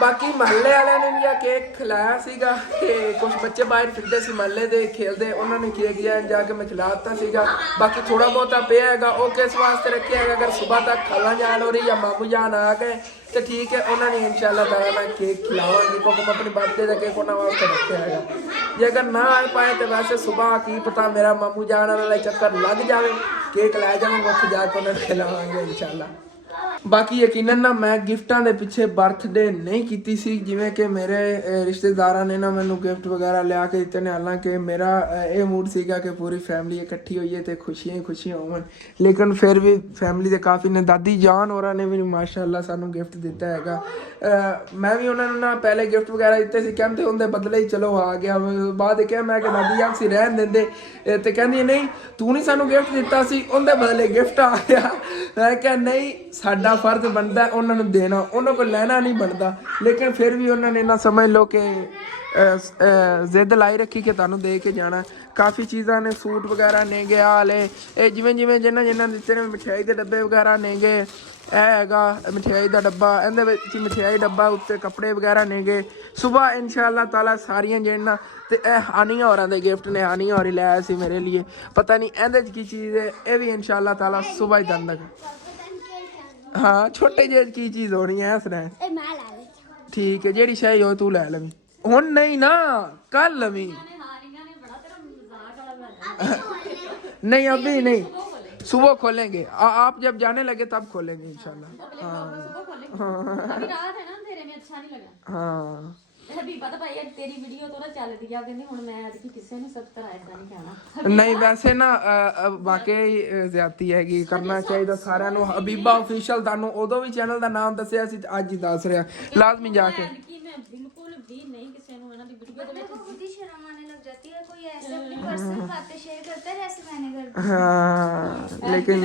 ਬਾਕੀ ਮਹੱਲੇ ਵਾਲਿਆਂ ਨੇ ਵੀ ਕੇਕ ਖਿਲਾਇਆ ਸੀਗਾ ਤੇ ਕੁਝ ਬੱਚੇ ਬਾਹਰ ਫਿਰਦੇ ਸੀ ਮਹੱਲੇ ਦੇ ਖੇਲਦੇ, ਉਹਨਾਂ ਨੇ ਕੇਕ ਜਾ ਕੇ ਮੈਂ ਖਿਲਾ ਦਿੱਤਾ ਸੀਗਾ। ਬਾਕੀ ਥੋੜਾ ਬਹੁਤਾ ਪਿਆ ਹੈਗਾ, ਉਹ ਕਿਸ ਵਾਸਤੇ ਰੱਖਿਆ ਹੈਗਾ ਅਗਰ ਸਵੇਰ ਤੱਕ ਖਾਲਾ ਜਾਨ ਹੋ ਰਹੀ ਜਾਂ ਮਾਮੂ ਜਾਨ ਆ ਗਏ ਤੇ ਠੀਕ ਹੈ, ਉਹਨਾਂ ਨੇ ਇਨਸ਼ਾਅੱਲਾ ਤਾਲਾ ਮੈਂ ਕੇਕ ਖਿਲਾਵਾਂਗੀ ਕਿਉਂਕਿ ਮੈਂ ਆਪਣੀ ਬਰਥਡੇ ਦਾ ਕੇਕ ਉਹਨਾਂ ਵਾਸਤੇ ਰੱਖਿਆ ਹੈਗਾ। ਜੇ ਅਗਰ ਨਾ ਆ ਪਾਏ ਤੇ ਵੈਸੇ ਸਵੇਰ ਕੀ ਪਤਾ ਮੇਰਾ ਮਾਮੂ ਜਾਨ ਵਾਲਾ ਚੱਕਰ ਲੱਗ ਜਾਵੇ, ਕੇਕ ਲੈ ਜਾਵਾਂਗਾ ਉੱਥੇ ਜਾ ਕੇ ਉਹਨਾਂ ਨੂੰ ਖਿਲਾਵਾਂਗੇ ਇਨਸ਼ਾਅੱਲਾ। ਬਾਕੀ ਯਕੀਨਨ ਨਾ ਮੈਂ ਗਿਫਟਾਂ ਦੇ ਪਿੱਛੇ ਬਰਥਡੇ ਨਹੀਂ ਕੀਤੀ ਸੀ, ਜਿਵੇਂ ਕਿ ਮੇਰੇ ਰਿਸ਼ਤੇਦਾਰਾਂ ਨੇ ਨਾ ਮੈਨੂੰ ਗਿਫਟ ਵਗੈਰਾ ਲਿਆ ਕੇ ਦਿੱਤੇ ਨੇ। ਹਾਲਾਂਕਿ ਮੇਰਾ ਇਹ ਮੂਡ ਸੀਗਾ ਕਿ ਪੂਰੀ ਫੈਮਿਲੀ ਇਕੱਠੀ ਹੋਈਏ ਤੇ ਖੁਸ਼ੀਆਂ ਹੀ ਖੁਸ਼ੀਆਂ ਹੋਣ, ਲੇਕਿਨ ਫਿਰ ਵੀ ਫੈਮਿਲੀ ਦੇ ਕਾਫੀ ਨੇ ਦਾਦੀ ਜਾਨ ਹੋਰਾਂ ਨੇ ਵੀ ਮਾਸ਼ਾਅੱਲਾ ਸਾਨੂੰ ਗਿਫਟ ਦਿੱਤਾ ਹੈਗਾ। ਮੈਂ ਵੀ ਉਹਨਾਂ ਨੂੰ ਨਾ ਪਹਿਲੇ ਗਿਫਟ ਵਗੈਰਾ ਦਿੱਤੇ ਸੀ, ਕਹਿੰਦੇ ਉਹਦੇ ਬਦਲੇ ਹੀ ਚਲੋ ਆ ਗਿਆ। ਬਾਅਦ ਕਿਹਾ ਮੈਂ ਕਿ ਦਾਦੀ ਜਾਨ ਸੀ ਰਹਿਣ ਦਿੰਦੇ ਤੇ ਕਹਿੰਦੀ ਨਹੀਂ ਤੂੰ ਨਹੀਂ ਸਾਨੂੰ ਗਿਫਟ ਦਿੱਤਾ ਸੀ, ਉਹਦੇ ਬਦਲੇ ਗਿਫਟ ਆ ਗਿਆ। ਮੈਂ ਕਿਹਾ ਨਹੀਂ ਸਾਡਾ ਫਰਜ਼ ਬਣਦਾ ਉਹਨਾਂ ਨੂੰ ਦੇਣਾ, ਉਹਨਾਂ ਕੋਲ ਲੈਣਾ ਨਹੀਂ ਬਣਦਾ। ਲੇਕਿਨ ਫਿਰ ਵੀ ਉਹਨਾਂ ਨੇ ਨਾ ਸਮਝ ਲਓ ਕਿ ਜ਼ਿੱਦ ਲਾਈ ਰੱਖੀ ਕਿ ਤੁਹਾਨੂੰ ਦੇ ਕੇ ਜਾਣਾ। ਕਾਫੀ ਚੀਜ਼ਾਂ ਨੇ, ਸੂਟ ਵਗੈਰਾ ਨੇ ਗੇ ਹਾਲੇ ਇਹ ਜਿਵੇਂ ਜਿਨ੍ਹਾਂ ਦਿੱਤੇ ਨੇ। ਮਠਿਆਈ ਦੇ ਡੱਬੇ ਵਗੈਰਾ ਨੇ ਗੇ, ਇਹ ਹੈਗਾ ਮਠਿਆਈ ਦਾ ਡੱਬਾ, ਇਹਦੇ ਵਿੱਚ ਮਠਿਆਈ ਡੱਬਾ ਉੱਤੇ ਕੱਪੜੇ ਵਗੈਰਾ ਨੇ ਗੇ। ਸੁਬਾਹ ਇਨਸ਼ਾਅੱਲਾ ਤਾਲਾ ਸਾਰੀਆਂ ਜਿਹੜੀਆਂ ਤੇ ਇਹ ਹਾਨੀਆਂ ਹੋਰਾਂ ਦੇ ਗਿਫਟ ਨੇ, ਹਾਨੀਆਂ ਹੋਰੀ ਲੈ ਆਇਆ ਸੀ ਮੇਰੇ ਲਈ। ਪਤਾ ਨਹੀਂ ਇਹਦੇ 'ਚ ਕੀ ਚੀਜ਼ ਹੈ, ਇਹ ਵੀ ਇਨਸ਼ਾਅੱਲਾ ਤਾਲਾ ਸੁਬਾਹ ਹੀ ਦੰਦ ਹਾਂ ਛੋਟੇ ਜਿਹੇ ਕੀ ਚੀਜ਼ ਹੋਣੀ ਹੈ ਇਸ ਤਰ੍ਹਾਂ। ਠੀਕ ਹੈ ਜਿਹੜੀ ਸ਼ਾਇ ਹੋ ਤੂੰ ਲੈ ਲਵੀਂ, ਹੁਣ ਨਹੀਂ ਨਾ ਕੱਲ ਲਵੀਂ। नहीं अभी नहीं, सुबह खोलेंगे। आप जब जाने लगे तब खोलेंगे इंशाल्लाह। हाँ नहीं वैसे ना वाकई ज्यादती हैगी, करना चाहिए सारा नू। हबीबा ऑफिशियल तानू उदों भी चैनल दा नाम दस्सिया सी, अज ही दस रहा लाजमी जाके। बिल्कुल भी नहीं किसी ने ना दी वीडियो दे विच खुद ही शर्म आने लग जाती है, कोई ऐसे अपनी पर्सनल बातें शेयर करता है जैसे मैंने कर। हाँ लेकिन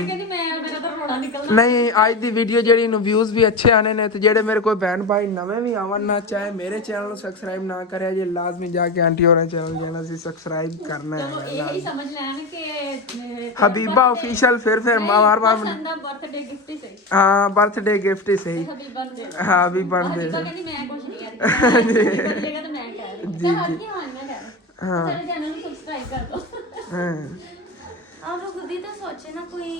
नहीं आज दी वीडियो जेडी नु व्यूज भी अच्छे आने ने ते जेडे मेरे कोई बहन भाई नवे भी आवन ना चाहे मेरे चैनल नु सब्सक्राइब ना करे जे लाजमी जाके आंटी और चैनल जाना सी सब्सक्राइब करना है। यही समझ लेना कि हबीबा ऑफिशियल फिर बार बार बर्थडे गिफ्ट ही सही। हाँ बर्थडे गिफ्ट ही सही। हाँ भी बन दे आप खुद ही तो सोचे ना कोई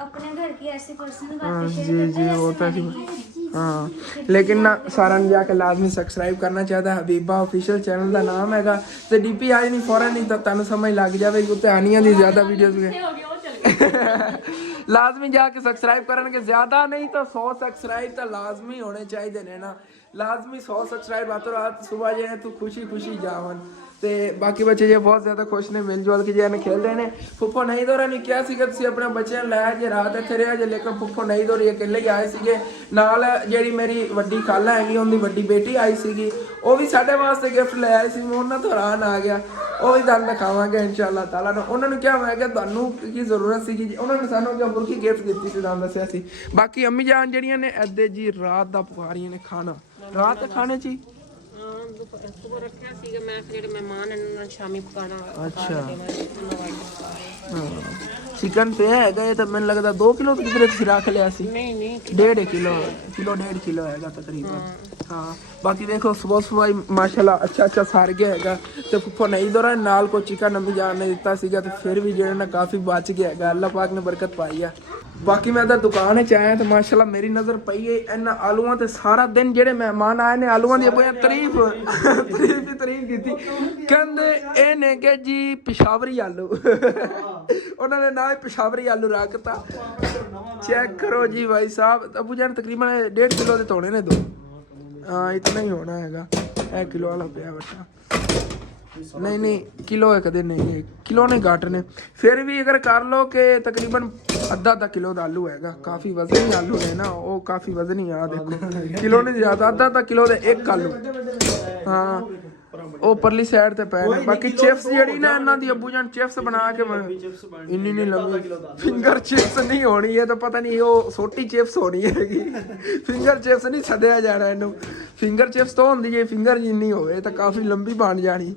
अपने घर की ऐसी पर्सनल बातें जी शेयर जी करता है, होता ऐसे है मैंने हाँ। लेकिन ना सारा ने जाके लाजमी सब्सक्राइब करना चाहता है। हबीबा ऑफिशियल चैनल का नाम हैगा ते डीपी आज नहीं फौरन नहीं तो तुहानू समझ लग जाए कि आनियां दी ज्यादा वीडियोस लाजमी जाके सब्सक्राइब करनगे, ज्यादा नहीं तो 100 सब्सक्राइब तो लाजमी होने चाहिए ने ना, लाजमी 100 सब्सक्राइब रातों रात सुबह जे तू खुशी खुशी जावन। ਤੇ ਬਾਕੀ ਬੱਚੇ ਜੇ ਬਹੁਤ ਜ਼ਿਆਦਾ ਖੁਸ਼ ਨੇ ਮਿਲ ਜੁਲ ਕੇ ਜੇ ਨੇ ਖੇਡ ਰਹੇ ਨੇ। ਫੁੱਫੋ ਨਹੀਂ ਦੋਰਾ ਨੇ ਕਿਹਾ ਸੀਗਾ ਤੁਸੀਂ ਆਪਣੇ ਬੱਚਿਆਂ ਲੈ ਜੇ ਰਾਤ ਇੱਥੇ ਰਿਹਾ ਜੇ, ਲੇਕਿਨ ਫੁੱਫੋ ਨਹੀਂ ਦੋਰੀ ਇਕੱਲੇ ਹੀ ਆਏ ਸੀਗੇ। ਨਾਲ ਜਿਹੜੀ ਮੇਰੀ ਵੱਡੀ ਖਾਲਾ ਹੈਗੀ ਉਹਦੀ ਵੱਡੀ ਬੇਟੀ ਆਈ ਸੀਗੀ, ਉਹ ਵੀ ਸਾਡੇ ਵਾਸਤੇ ਗਿਫਟ ਲੈ ਆਈ ਸੀ। ਮੈਂ ਉਹਨਾਂ ਤੋਂ ਹੈਰਾਨ ਆ ਗਿਆ, ਉਹ ਵੀ ਤੁਹਾਨੂੰ ਦਿਖਾਵਾਂਗੇ ਇਨਸ਼ਾਅੱਲਾ ਤਾਲਾ ਨੂੰ। ਉਹਨਾਂ ਨੂੰ ਕਿਹਾ ਮੈਂ ਕਿ ਤੁਹਾਨੂੰ ਕੀ ਜ਼ਰੂਰਤ ਸੀਗੀ ਜੀ, ਉਹਨਾਂ ਨੇ ਸਾਨੂੰ ਜੋ ਬੁਰਕੀ ਗਿਫਟ ਦਿੱਤੀ ਸੀ ਤੁਹਾਨੂੰ ਦੱਸਿਆ ਸੀ। ਬਾਕੀ ਅੰਮੀ ਜਾਨ ਜਿਹੜੀਆਂ ਨੇ ਇੱਦੇ ਜੀ ਰਾਤ ਦਾ ਪਕਾ ਰਹੀਆਂ ਨੇ ਖਾਣਾ, ਰਾਤ ਦੇ ਖਾਣੇ 'ਚ ਹੀ ਸੁਬਹ ਰੱਖਿਆ ਸੀਗਾ ਮੈਂ ਜਿਹੜੇ ਮਹਿਮਾਨ ਇਹਨਾਂ ਨੂੰ ਸ਼ਾਮੀ ਪਕਾਣਾ। ਅੱਛਾ ਚਿਕਨ ਪਿਆ ਹੈਗਾ ਇਹ ਤਾਂ ਮੈਨੂੰ ਲੱਗਦਾ 2 ਕਿਲੋ ਤੋਂ ਕਿਧਰੇ ਤੁਸੀਂ ਰੱਖ ਲਿਆ ਸੀ। ਨਹੀਂ ਨਹੀਂ 1.5 ਕਿਲੋ 1.5 ਕਿਲੋ ਹੈਗਾ ਤਕਰੀਬਨ। ਹਾਂ ਬਾਕੀ ਦੇਖੋ ਸਵਾਈ ਮਾਸ਼ਾਅੱਲਾ ਅੱਛਾ ਸਾਰ ਗਿਆ ਹੈਗਾ ਤੇ ਫੁੱਫੋ ਨਹੀਂ ਦੋਰਾ ਨਾਲ ਕੋਈ ਚਿਕਨ ਨਮੀ ਜਾਣ ਨੇ ਦਿੱਤਾ ਸੀਗਾ ਤੇ ਫਿਰ ਵੀ ਜਿਹੜਾ ਨਾ ਕਾਫੀ ਬਚ ਗਿਆ ਹੈਗਾ, ਅੱਲਾਹ ਪਾਕ ਨੇ ਬਰਕਤ ਪਾਈ ਆ। ਬਾਕੀ ਮੈਂ ਤਾਂ ਦੁਕਾਨ 'ਚ ਆਇਆ ਤੇ ਮਾਸ਼ਾਅੱਲਾ ਮੇਰੀ ਨਜ਼ਰ ਪਈ ਹੈ ਇਹਨਾਂ ਆਲੂਆਂ ਤੇ। ਸਾਰਾ ਦਿਨ ਜਿਹੜੇ ਮਹਿਮਾਨ ਆਏ ਨੇ ਆਲੂਆਂ ਦੀ ਬੜੀ ਤਾਰੀਫ ਕੀਤੀ, ਕਹਿੰਦੇ ਇਹ ਨੇ ਕਿ ਜੀ ਪਿਸ਼ਾਵਰੀ ਆਲੂ ਉਹਨਾਂ ਨੇ ਨਾ ਪਿਸ਼ਾਵਰੀ ਆਲੂ ਰੱਖਤਾ। ਚੈੱਕ ਕਰੋ ਜੀ ਭਾਈ ਸਾਹਿਬ, ਅਬੂ ਜਾਨ ਤਕਰੀਬਨ 1.5 ਕਿਲੋ ਦੇ ਤੋੜੇ ਨੇ 2। ਹਾਂ ਇਤਨਾ ਹੀ ਹੋਣਾ ਹੈਗਾ, 1 ਕਿਲੋ ਵਾਲਾ ਪਿਆ ਬਟਾ। नहीं किलो है कदे नहीं, किलो ने घट ने फिर भी अगर कर लो कि तकरीबन आधा किलो का आलू हैगा। काफ़ी वजनी आलू है ना, वो काफ़ी वजनी आ देखो किलो ने ज़्यादा आधा किलो दे 1 आलू। हाँ ਉਹ ਪਰਲੀ ਸਾਈਡ ਤੇ ਪਏ ਨੇ। ਬਾਕੀ ਚਿਪਸ ਜਿਹੜੀ ਨਾ ਇਹਨਾਂ ਦੀ ਅੱਬੂ ਜਾਨ ਚਿਪਸ ਬਣਾ ਕੇ ਇੰਨੀ ਨਹੀਂ ਲੰਮੀ ਫਿੰਗਰ ਚਿਪਸ ਨਹੀਂ ਹੋਣੀ ਹੈ ਤਾਂ ਪਤਾ ਨਹੀਂ ਉਹ ਛੋਟੀ ਚਿਪਸ ਹੋਣੀ ਹੈਗੀ। ਫਿੰਗਰ ਚਿਪਸ ਨਹੀਂ ਛੱਡਿਆ ਜਾਣਾ ਇਹਨੂੰ। ਫਿੰਗਰ ਚਿਪਸ ਤਾਂ ਹੁੰਦੀ ਜੇ ਫਿੰਗਰ ਜਿੰਨੀ ਹੋਵੇ ਤਾਂ ਕਾਫੀ ਲੰਬੀ ਬਣ ਜਾਣੀ।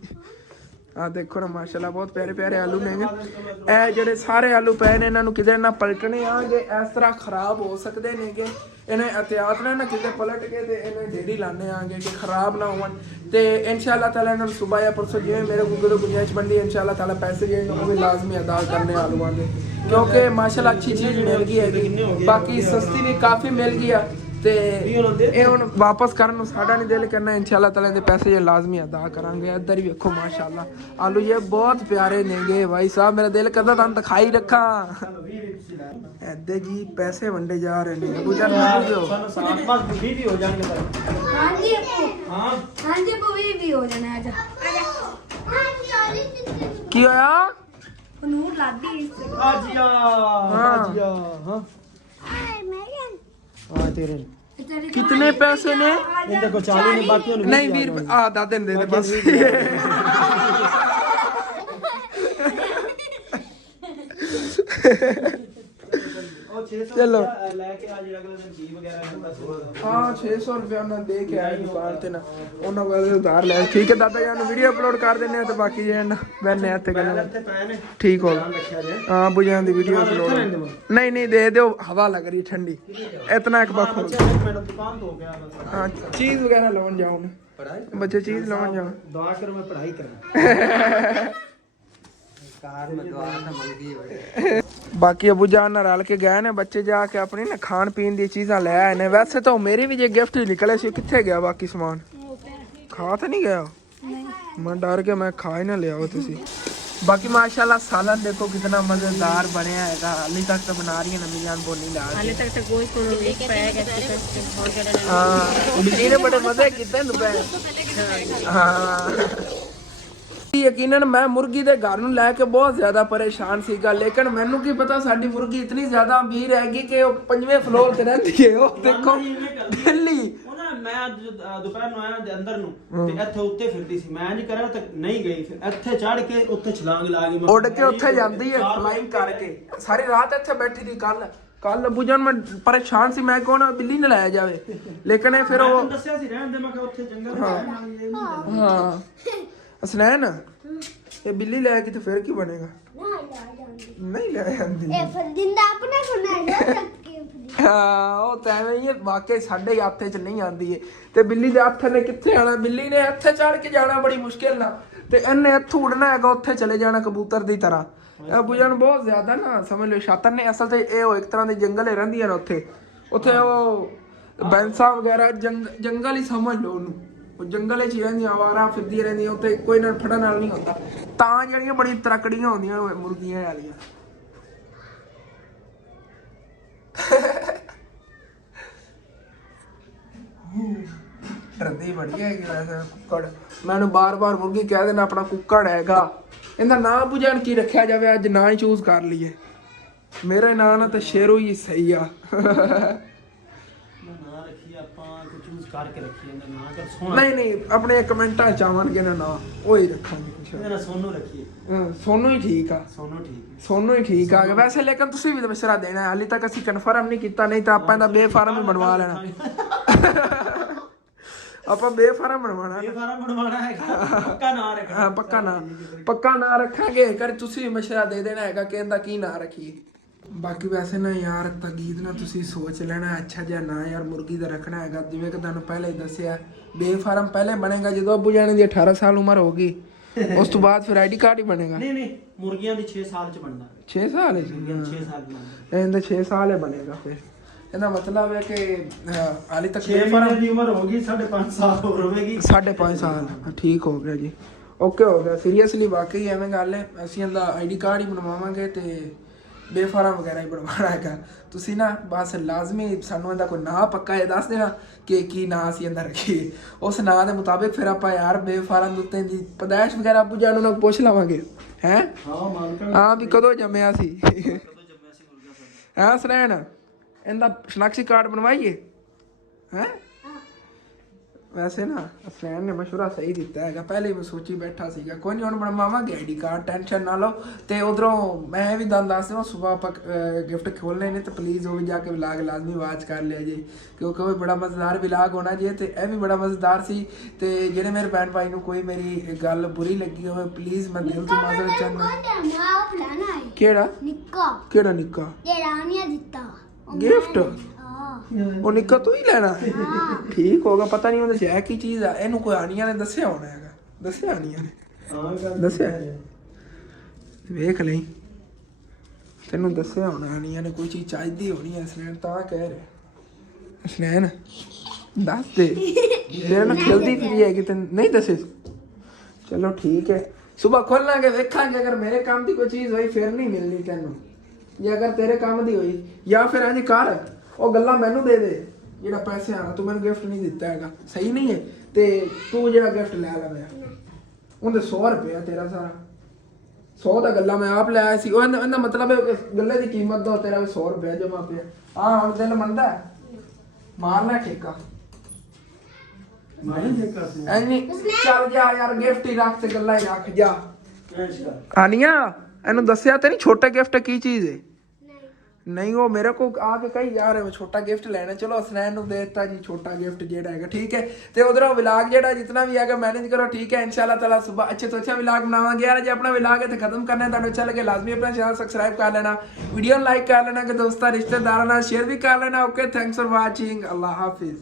ਆ ਦੇਖੋ ਨਾ ਮਾਸ਼ਾਅੱਲਾ ਬਹੁਤ ਪਿਆਰੇ ਆਲੂ ਨੇ। ਇਹ ਜਿਹੜੇ ਸਾਰੇ ਆਲੂ ਪਏ ਨੇ ਇਹਨਾਂ ਨੂੰ ਕਿਤੇ ਨਾ ਪਲਟਣੇ ਆਗੇ, ਇਸ ਤਰ੍ਹਾਂ ਖਰਾਬ ਹੋ ਸਕਦੇ ਨੇਗੇ। ਇਹਨੇ ਅਹਤਿਆਤ ਨਾਲ ਨਾ ਕਿਤੇ ਪਲਟ ਕੇ ਤੇ ਇਹਨੇ ਢੇੜੀ ਲਾਣੇ ਆਗੇ ਕਿ ਖਰਾਬ ਨਾ ਹੋਣ। ਤੇ ਇਨਸ਼ਾਅੱਲਾ ਤਾਲਾ ਇਹਨਾਂ ਨੂੰ ਸੁਬਹ ਜਾਂ ਪਰਸੋਂ ਜਿਵੇਂ ਮੇਰੇ ਕੋਲ ਗੁੰਜਾਇਸ਼ ਬਣਦੀ ਇਨਸ਼ਾਅੱਲਾ ਤਾਲਾ ਪੈਸੇ ਜਿਹੜੇ ਉਹ ਵੀ ਲਾਜ਼ਮੀ ਅਦਾ ਕਰਨੇ ਆਲੂਆਂ ਦੇ, ਕਿਉਂਕਿ ਮਾਸ਼ਾਅੱਲਾ ਅੱਛੀ ਚੀਜ਼ ਮਿਲ ਗਈ ਹੈਗੀ। ਬਾਕੀ ਸਸਤੀ ਵੀ ਕਾਫੀ ਮਿਲ ਗਈ ਆ ਤੇ ਇਹ ਹੁਣ ਵਾਪਸ ਕਰਨ ਨੂੰ ਸਾਡਾ ਨਹੀਂ ਦਿਲ ਕਰਨਾ। ਇਨਸ਼ਾਅੱਲਾ ਤਾਲਾ ਦੇ ਪੈਸੇ ਇਹ ਲਾਜ਼ਮੀ ਅਦਾ ਕਰਾਂਗੇ। ਇੱਧਰ ਵੀ ਵੇਖੋ ਮਾਸ਼ਾਅੱਲਾ ਆਲੂ ਇਹ ਬਹੁਤ ਪਿਆਰੇ ਨੇਗੇ ਭਾਈ ਸਾਹਿਬ, ਮੇਰਾ ਦਿਲ ਕਰਦਾ ਤੁਹਾਨੂੰ ਦਿਖਾਈ ਰੱਖਾਂ। ਇੱਧਰ ਜੀ ਪੈਸੇ ਵੰਡੇ ਜਾ ਰਹੇ ਨੇ। ਅਬੂ ਜਾਨ ਜੋ ਸਾਨੂੰ ਸਾਥ ਪਾਸ ਵੀ ਹੋ ਜਾਣਗੇ ਭਾਈ। हाँ जी अप्पू, ਹਾਂ हाँ जी अप्पू भी हो जाना है। आजा ਕੀ ਹੋਇਆ? नूर लादी इससे ਆਜੀਆ ਆਜੀਆ। ਹਾਂ ਹਾਂ ਤੇਰੇ कितने पैसे ने? ਇਹ ਦੇਖੋ 40 ਨੇ, ਬਾਕੀ ਉਹਨੂੰ नहीं 20 रुपए आ दादे ने दे दे बस। ਉਹ 600 ਚਲੋ। ਲੈ ਕੇ ਆ ਜੀ ਅਗਲੇ ਦਿਨ ਜੀ ਵਗੈਰਾ ਹੁੰਦਾ ਸੀ। हाँ 600 रुपया उन्हें दे के आए दुकान ते ना उन्होंने वाले उधार ले। ठीक है दादा जान वीडियो अपलोड कर देने तो बाकी जे ना मैंने ਇੱਥੇ करना ਇੱਥੇ ਪਏ ਨੇ, ठीक हो। ਧਿਆਨ ਰੱਖਿਆ ਜੇ। हाँ बुझान दी वीडियो अपलोड नहीं दे दो, हवा लग रही ठंडी इतना एक बार खोल। ਮੈਨੂੰ ਦੁਕਾਨ ਤੋਂ ਹੋ ਗਿਆ ਬਸ। हाँ चीज वगैरह लवन जाओ ना बच्चे, चीज लवन जाओ। ਦੁਆ ਕਰੋ ਮੈਂ ਪੜ੍ਹਾਈ ਕਰਾਂ। ਕਾਰ ਮੈਂ ਦੁਆ ਤਾਂ ਮੰਗੀ ਹੋਏ। ਬਾਕੀ ਅਬੂ ਜਾਨ ਨਾਲ ਰਲ ਕੇ ਗਏ ਨੇ ਬੱਚੇ, ਜਾ ਕੇ ਆਪਣੀ ਨਾ ਖਾਣ ਪੀਣ ਦੀ ਚੀਜ਼ਾਂ ਲੈ ਆਏ ਨੇ। ਵੈਸੇ ਤਾਂ ਮੇਰੀ ਵੀ ਜੇ ਗਿਫਟ ਹੀ ਨਿਕਲੇ ਸੀ, ਕਿੱਥੇ ਗਿਆ ਬਾਕੀ ਸਮਾਨ? ਖਾ ਤਾਂ ਨਹੀਂ ਗਿਆ? ਮੈਂ ਡਰ ਕੇ ਮੈਂ ਖਾ ਹੀ ਨਾ ਲਿਆਓ ਤੁਸੀਂ। ਬਾਕੀ ਮਾਸ਼ਾਅੱਲਾ ਸਾलन देखो कितना मजेदार बनया हैगा। अली तक तो बना रही है नमी जान बोनी ला के। ਹਾਲੇ ਤੱਕ ਤਾਂ ਕੋਈ ਤੁਹਾਨੂੰ ਲੀਕ ਪੈ ਗਿਆ ਚਿਕਨ ਹੋਰ ਜਿਹੜਾ ਨੇ हाँ बिल्ली ने बड़े मजे किते दोपहर। हाँ ਯਕੀਨਨ ਮੈਂ ਮੁਰਗੀ ਦੇ ਘਰ ਨੂੰ ਲੈ ਕੇ ਬਹੁਤ ਜ਼ਿਆਦਾ ਪਰੇਸ਼ਾਨ ਸੀਗਾ, ਲੇਕਿਨ ਮੈਨੂੰ ਕੀ ਪਤਾ ਸਾਡੀ ਮੁਰਗੀ ਇਤਨੀ ਜ਼ਿਆਦਾ ਅਮੀਰ ਹੈਗੀ ਕਿ ਉਹ 5ਵੇਂ ਫਲੋਰ ਤੇ ਰਹਿੰਦੀ ਹੈ। ਉਹ ਦੇਖੋ ਦਿੱਲੀ ਉਹਨਾਂ ਮੈਂ ਦੁਪਹਿਰ ਨੂੰ ਆਇਆ ਦੇ ਅੰਦਰ ਨੂੰ ਤੇ ਇੱਥੇ ਉੱਤੇ ਫਿਰਦੀ ਸੀ। ਮੈਂ ਨਹੀਂ ਕਰਾਂ ਤਾਂ ਨਹੀਂ ਗਈ, ਫਿਰ ਇੱਥੇ ਚੜ ਕੇ ਉੱਥੇ ਛਲਾਂਗ ਲਾ ਗਈ। ਉੱਡ ਕੇ ਉੱਥੇ ਜਾਂਦੀ ਹੈ ਫਲਾਈਂਗ ਕਰਕੇ। ਸਾਰੀ ਰਾਤ ਇੱਥੇ ਬੈਠੀ ਦੀ। ਕੱਲ ਅਬੂ ਜਾਨ ਮੈਂ ਪਰੇਸ਼ਾਨ ਸੀ, ਮੈਂ ਕੌਣ ਬਿੱਲੀ ਨੇ ਲਾਇਆ ਜਾਵੇ, ਲੇਕਿਨ ਫਿਰ ਉਹ ਦੱਸਿਆ ਸੀ ਰਹਿਣ ਦੇ, ਮੈਂ ਕਿਹਾ ਉੱਥੇ ਜੰਗਲ ਹੈ। ਹਾਂ ਹਸਨੈਨ ਇਹ ਬਿੱਲੀ ਲੈ ਕੇ ਤੇ ਫਿਰ ਕੀ ਬਣੇਗਾ? ਨਹੀਂ ਲੈ ਜਾਂਦੀ। ए फरिंदा अपने बनाया ਹਾਂ ਉਹ ਤਾਂ ਐਵੇਂ ਹੀ ਵਾਕਈ ਸਾਡੇ ਹੱਥੇ 'ਚ ਨਹੀਂ ਆਉਂਦੀ ਏ। ਤੇ ਬਿੱਲੀ ਦੇ ਹੱਥ ਨੇ ਕਿੱਥੇ ਆਣਾ? ਬਿੱਲੀ ਨੇ ਇੱਥੇ ਚੜ ਕੇ ਜਾਣਾ ਬੜੀ ਮੁਸ਼ਕਿਲ ਨਾਲ, ਤੇ ਇਹਨੇ ਇੱਥੋਂ ਉੜਨਾ ਹੈਗਾ ਉੱਥੇ ਚਲੇ ਜਾਣਾ ਕਬੂਤਰ ਦੀ ਤਰ੍ਹਾਂ। ਅਬੂ ਜਾਨ ਬਹੁਤ ਜ਼ਿਆਦਾ ਨਾ ਸਮਝ ਲਓ ਸ਼ਾਤਰ ਨੇ। ਅਸਲ ਤੇ ਇਹ ਉਹ ਇੱਕ ਤਰ੍ਹਾਂ ਦੇ ਜੰਗਲ ਹੀ ਰਹਿੰਦੀਆਂ ਨੇ ਉੱਥੇ ਉਹ ਬੈਂਸਾ ਵਗੈਰਾ ਜੰਗਲ ਹੀ ਸਮਝ ਲਓ ਉਹਨੂੰ। ਉਹ ਜੰਗਲ 'ਚ ਹੀ ਰਹਿੰਦੀਆਂ, ਆਵਾਰਾ ਫਿਰਦੀਆਂ ਰਹਿੰਦੀਆਂ ਉੱਥੇ, ਕੋਈ ਨਾਲ ਫੜਨ ਨਾਲ ਨਹੀਂ ਹੁੰਦਾ। ਤਾਂ ਜਿਹੜੀਆਂ ਬੜੀ ਤਰਕੜੀਆਂ ਹੁੰਦੀਆਂ ਮੁਰਗੀਆਂ ਵਾਲੀਆਂ। ਡਰਦੀ ਬੜੀ ਹੈਗੀ ਵੈਸੇ ਕੁੱਕੜ। ਮੈਨੂੰ ਬਾਰ-ਬਾਰ ਮੁਰਗੀ ਕਹਿ ਦੇਣਾ ਆਪਣਾ ਕੁੱਕੜ ਹੈਗਾ। ਇਹਦਾ ਨਾਂ ਪੁੱਛਣ ਕੀ ਰੱਖਿਆ ਜਾਵੇ, ਅੱਜ ਨਾਂ ਹੀ ਚੂਜ਼ ਕਰ ਲਈਏ। ਮੇਰੇ ਨਾਂ ਨਾਲ ਤਾਂ ਸ਼ੇਰੂ ਹੀ ਸਹੀ ਆ। ਕਰਕੇ ਰੱਖੀ ਇਹਦਾ ਨਾਂ ਕਰ ਸੋਹਣਾ। ਨਹੀਂ ਆਪਣੇ ਕਮੈਂਟਾਂ ਚ ਆਵਣਗੇ ਨਾ ਨਾਂ ਉਹ ਹੀ ਰੱਖਾਂਗੇ। ਇਹਦਾ ਸੋਨੂ ਰੱਖੀਏ। ਸੋਨੂ ਹੀ ਠੀਕ ਆ। ਸੋਨੂ ਹੀ ਠੀਕ ਆ। ਵੈਸੇ ਲੇਕਿਨ ਤੁਸੀਂ ਵੀ ਦਸਰਾ ਦੇਣਾ ਹੈ, ਹਾਲੇ ਤੱਕ ਅਸੀਂ ਕਨਫਰਮ ਨਹੀਂ ਕੀਤਾ, ਨਹੀਂ ਤਾਂ ਆਪਾਂ ਇਹਦਾ ਬੇਫਾਰਮ ਹੀ ਬਣਵਾ ਲੈਣਾ। ਆਪਾਂ ਬੇਫਾਰਮ ਬਣਵਾਣਾ ਇਹ ਫਾਰਮ ਬਣਵਾਉਣਾ ਹੈਗਾ, ਪੱਕਾ ਨਾਂ ਰੱਖਣਾ। ਹਾਂ ਪੱਕਾ ਨਾਂ ਰੱਖਾਂਗੇ। ਕਰ ਤੁਸੀਂ ਮਸ਼ਵਰਾ ਦੇ ਦੇਣਾ ਹੈਗਾ ਕਿ ਇਹਦਾ ਕੀ ਨਾਂ ਰੱਖੀਏ। ਬਾਕੀ ਵੈਸੇ ਨਾ ਯਾਰ ਤਗੀਦ ਨਾ ਤੁਸੀਂ ਸੋਚ ਲੈਣਾ ਅੱਛਾ ਜਿਹਾ ਨਾਂ ਯਾਰ ਮੁਰਗੀ ਦਾ ਰੱਖਣਾ ਹੈਗਾ। ਜਿਵੇਂ ਕਿ ਤੁਹਾਨੂੰ ਪਹਿਲੇ ਹੀ ਦੱਸਿਆ ਬੇਫਾਰਮ ਪਹਿਲੇ ਬਣੇਗਾ ਜਦੋਂ ਅੱਬੂ ਜਾਣੇ ਦੀ 18 ਸਾਲ ਉਮਰ ਹੋਗੀ, ਉਸ ਤੋਂ ਬਾਅਦ ਫਿਰ ਆਈਡੀ ਕਾਰਡ ਹੀ ਬਣੇਗਾ। ਨਹੀਂ ਮੁਰਗੀਆਂ ਦੀ 6 ਸਾਲ ਚ ਬਣਦਾ। 6 ਸਾਲ ਮੁਰਗੀਆਂ 6 ਸਾਲ ਚ ਬਣਦਾ। ਇਹਦਾ 6 ਸਾਲ ਹੀ ਬਣੇਗਾ। ਫਿਰ ਇਹਦਾ ਮਤਲਬ ਹੈ ਕਿ ਹਾਲੇ ਤੱਕ 6 ਮਹੀਨੇ ਦੀ ਉਮਰ ਹੋਗੀ, 5.5 ਸਾਲ ਹੋਰ ਹੋਵੇਗੀ। 5.5 ਸਾਲ ਠੀਕ ਹੋ ਗਿਆ ਜੀ। ਓਕੇ ਹੋ ਗਿਆ। ਸੀਰੀਅਸਲੀ ਵਾਕਈ ਐਵੇਂ ਗੱਲ ਹੈ। ਅਸੀਂ ਇਹਦਾ ਆਈਡੀ ਕਾਰਡ ਹੀ ਬਣਵਾਵਾਂਗੇ ਤੇ ਬੇਫਾਰਮ ਵਗੈਰਾ ਹੀ ਬਣਵਾਉਣਾ ਹੈਗਾ। ਤੁਸੀਂ ਨਾ ਬਸ ਲਾਜ਼ਮੀ ਸਾਨੂੰ ਇਹਦਾ ਕੋਈ ਨਾਂ ਪੱਕਾ ਇਹ ਦੱਸ ਦੇਣਾ ਕਿ ਕੀ ਨਾਂ ਅਸੀਂ ਇਹਦਾ ਰੱਖੀਏ। ਉਸ ਨਾਂ ਦੇ ਮੁਤਾਬਿਕ ਫਿਰ ਆਪਾਂ ਯਾਰ ਬੇਫਾਰਮ ਦੇ ਉੱਤੇ ਦੀ ਪਦਾਇਸ਼ ਵਗੈਰਾ ਆਪੂ ਜਾਨ ਨੂੰ ਪੁੱਛ ਲਵਾਂਗੇ ਹੈ। ਹਾਂ ਮਾਲਕਾ ਹਾਂ ਵੀ ਕਦੋਂ ਜੰਮਿਆ ਸੀ। ਹਾਂ ਸਲੈਣ ਇਹਦਾ ਸ਼ਨਾਖਤੀ ਕਾਰਡ ਬਣਵਾਈਏ ਹੈ। ਵੈਸੇ ਨਾ ਫਰੈਂਡ ਨੇ ਮਸ਼ਵਰਾ ਸਹੀ ਦਿੱਤਾ ਹੈਗਾ। ਪਹਿਲੇ ਮੈਂ ਸੋਚੀ ਬੈਠਾ ਸੀਗਾ ਕੋਈ ਨਹੀਂ ਹੁਣ ਬਣਵਾਵਾਂਗੇ ਆਈਡੀ ਕਾਰਡ, ਟੈਨਸ਼ਨ ਨਾ ਲਓ। ਤੇ ਉਧਰੋਂ ਮੈਂ ਇਹ ਵੀ ਦੱਸ ਦੇਵਾਂ ਸੁਬਾਹ ਆਪਾਂ ਗਿਫਟ ਖੋਲਣੇ ਨੇ ਤੇ ਪਲੀਜ਼ ਉਹ ਵੀ ਜਾ ਕੇ ਵਲਾਗ ਲਾਜ਼ਮੀ ਵਾਚ ਕਰ ਲਿਆ ਜੀ ਕਿਉਂਕਿ ਉਹ ਬੜਾ ਮਜ਼ੇਦਾਰ ਵਲਾਗ ਹੋਣਾ ਜੀ। ਤੇ ਇਹ ਵੀ ਬੜਾ ਮਜ਼ੇਦਾਰ ਸੀ। ਤੇ ਜਿਹੜੇ ਮੇਰੇ ਭੈਣ ਭਾਈ ਨੂੰ ਕੋਈ ਮੇਰੀ ਗੱਲ ਬੁਰੀ ਲੱਗੀ ਹੋਵੇ ਪਲੀਜ਼ ਮੈਂ ਦਿਲ ਤੋਂ ਮਾਜ਼ਰਤ ਚਾਹੁੰਦਾ। ਕਿਹੜਾ ਕਿਹੜਾ ਨਿੱਕਾ ਗਿਫਟ ਉਹ ਨਿੱਕਾ ਤੂੰ ਹੀ ਲੈਣਾ ਠੀਕ ਹੋਗਾ। ਪਤਾ ਨਹੀਂ ਉਹਦੇ ਚ ਹੈ ਕੀ ਚੀਜ਼ ਆ। ਇਹਨੂੰ ਕੋਈ ਆਣੀਆਂ ਨੇ ਦੱਸਿਆ ਹੋਣਾ ਹੈਗਾ। ਦੱਸਿਆ ਆਣੀਆਂ ਨੇ ਦੱਸਿਆ ਵੇਖ ਲਈ ਤੈਨੂੰ ਦੱਸਿਆ ਹੋਣਾ ਆਣੀਆਂ ਨੇ ਕੋਈ ਚੀਜ਼ ਚਾਹੀਦੀ ਹੋਣੀ ਹੈ। ਸਨੈਨ ਤਾਂ ਕਹਿ ਰਿਹਾ ਸਨੈਨ ਦੱਸ ਦੇ ਤੇਰੇ ਨਾਲ ਜਲਦੀ ਕੀ ਹੈਗੀ ਤੈਨੂੰ ਨਹੀਂ ਦੱਸੇ। ਚਲੋ ਠੀਕ ਹੈ ਸੁਬਹ ਖੋਲਾਂਗੇ ਵੇਖਾਂਗੇ ਅਗਰ ਮੇਰੇ ਕੰਮ ਦੀ ਕੋਈ ਚੀਜ਼ ਹੋਈ ਫਿਰ ਨਹੀਂ ਮਿਲਣੀ ਤੈਨੂੰ ਜੇ ਅਗਰ ਤੇਰੇ ਕੰਮ ਦੀ ਹੋਈ ਜਾਂ ਫਿਰ ਇੰਝ ਕਰ ਉਹ ਗੱਲਾਂ ਮੈਨੂੰ ਦੇ ਦੇ ਜਿਹੜਾ ਪੈਸੇ ਆਣਾ ਤੂੰ ਮੈਨੂੰ ਗਿਫਟ ਨਹੀਂ ਦਿੱਤਾ ਹੈਗਾ ਸਹੀ ਨਹੀਂ ਹੈ। ਤੇ ਤੂੰ ਜਿਹੜਾ ਗਿਫਟ ਲੈ ਲਿਆ ਉਹਦੇ 100 ਰੁਪਇਆ ਤੇਰਾ ਸਾਰਾ 100 ਦਾ ਗੱਲਾਂ ਮੈਂ ਆਪ ਲਿਆਇਆ ਸੀ। ਉਹਦਾ ਮਤਲਬ ਹੈ ਗੱਲੇ ਦੀ ਕੀਮਤ ਦਾ ਤੇਰਾ 100 ਰੁਪਇਆ ਜਮਾ ਪਿਆ। ਹਾਂ ਹੁਣ ਦਿਲ ਮੰਨਦਾ ਮਾਰਨਾ ਠੇਕਾ ਐਨੀ ਚੱਲ ਜਾ ਯਾਰ ਗਿਫਟ ਹੀ ਰੱਖ ਤੇ ਗੱਲਾਂ ਹੀ ਰੱਖ ਜਾ। ਆਨੀਆ ਇਹਨੂੰ ਦੱਸਿਆ ਤੇ ਨਹੀਂ ਛੋਟਾ ਗਿਫਟ ਕੀ ਚੀਜ਼ ਹੈ। नहीं वो मेरे को आके कही यार छोटा गिफ्ट लेना चलो हसनैन ਨੂੰ ਦੇ ਦਿੱਤਾ ਜੀ ਛੋਟਾ ਗਿਫਟ ਜਿਹੜਾ ਹੈਗਾ ਠੀਕ ਹੈ। ਤੇ ਉਧਰੋਂ ਵਲੌਗ ਜਿਹੜਾ ਜਿੰਨਾ ਵੀ ਹੈਗਾ ਮੈਨੇਜ ਕਰੋ ਠੀਕ ਹੈ। इंशाल्लाह ताला सुबह अच्छे तो अच्छा ਵਲੌਗ ਬਣਾਵਾਂਗੇ ਯਾਰ। ਜੇ ਆਪਣਾ ਵਲੌਗ ਇੱਥੇ ਖਤਮ ਕਰਨਾ ਤੁਹਾਨੂੰ ਅੱਛਾ ਲੱਗੇ ਲਾਜ਼ਮੀ ਆਪਣਾ ਚੈਨਲ ਸਬਸਕ੍ਰਾਈਬ ਕਰ ਲੈਣਾ ਵੀਡੀਓ ਨੂੰ ਲਾਈਕ ਕਰ ਲੈਣਾ ਕਿ ਦੋਸਤਾਂ ਰਿਸ਼ਤੇਦਾਰਾਂ ਨਾਲ ਸ਼ੇਅਰ ਵੀ ਕਰ ਲੈਣਾ। ਓਕੇ ਥੈਂक्स फॉर वाचिंग अल्लाह हाफिज।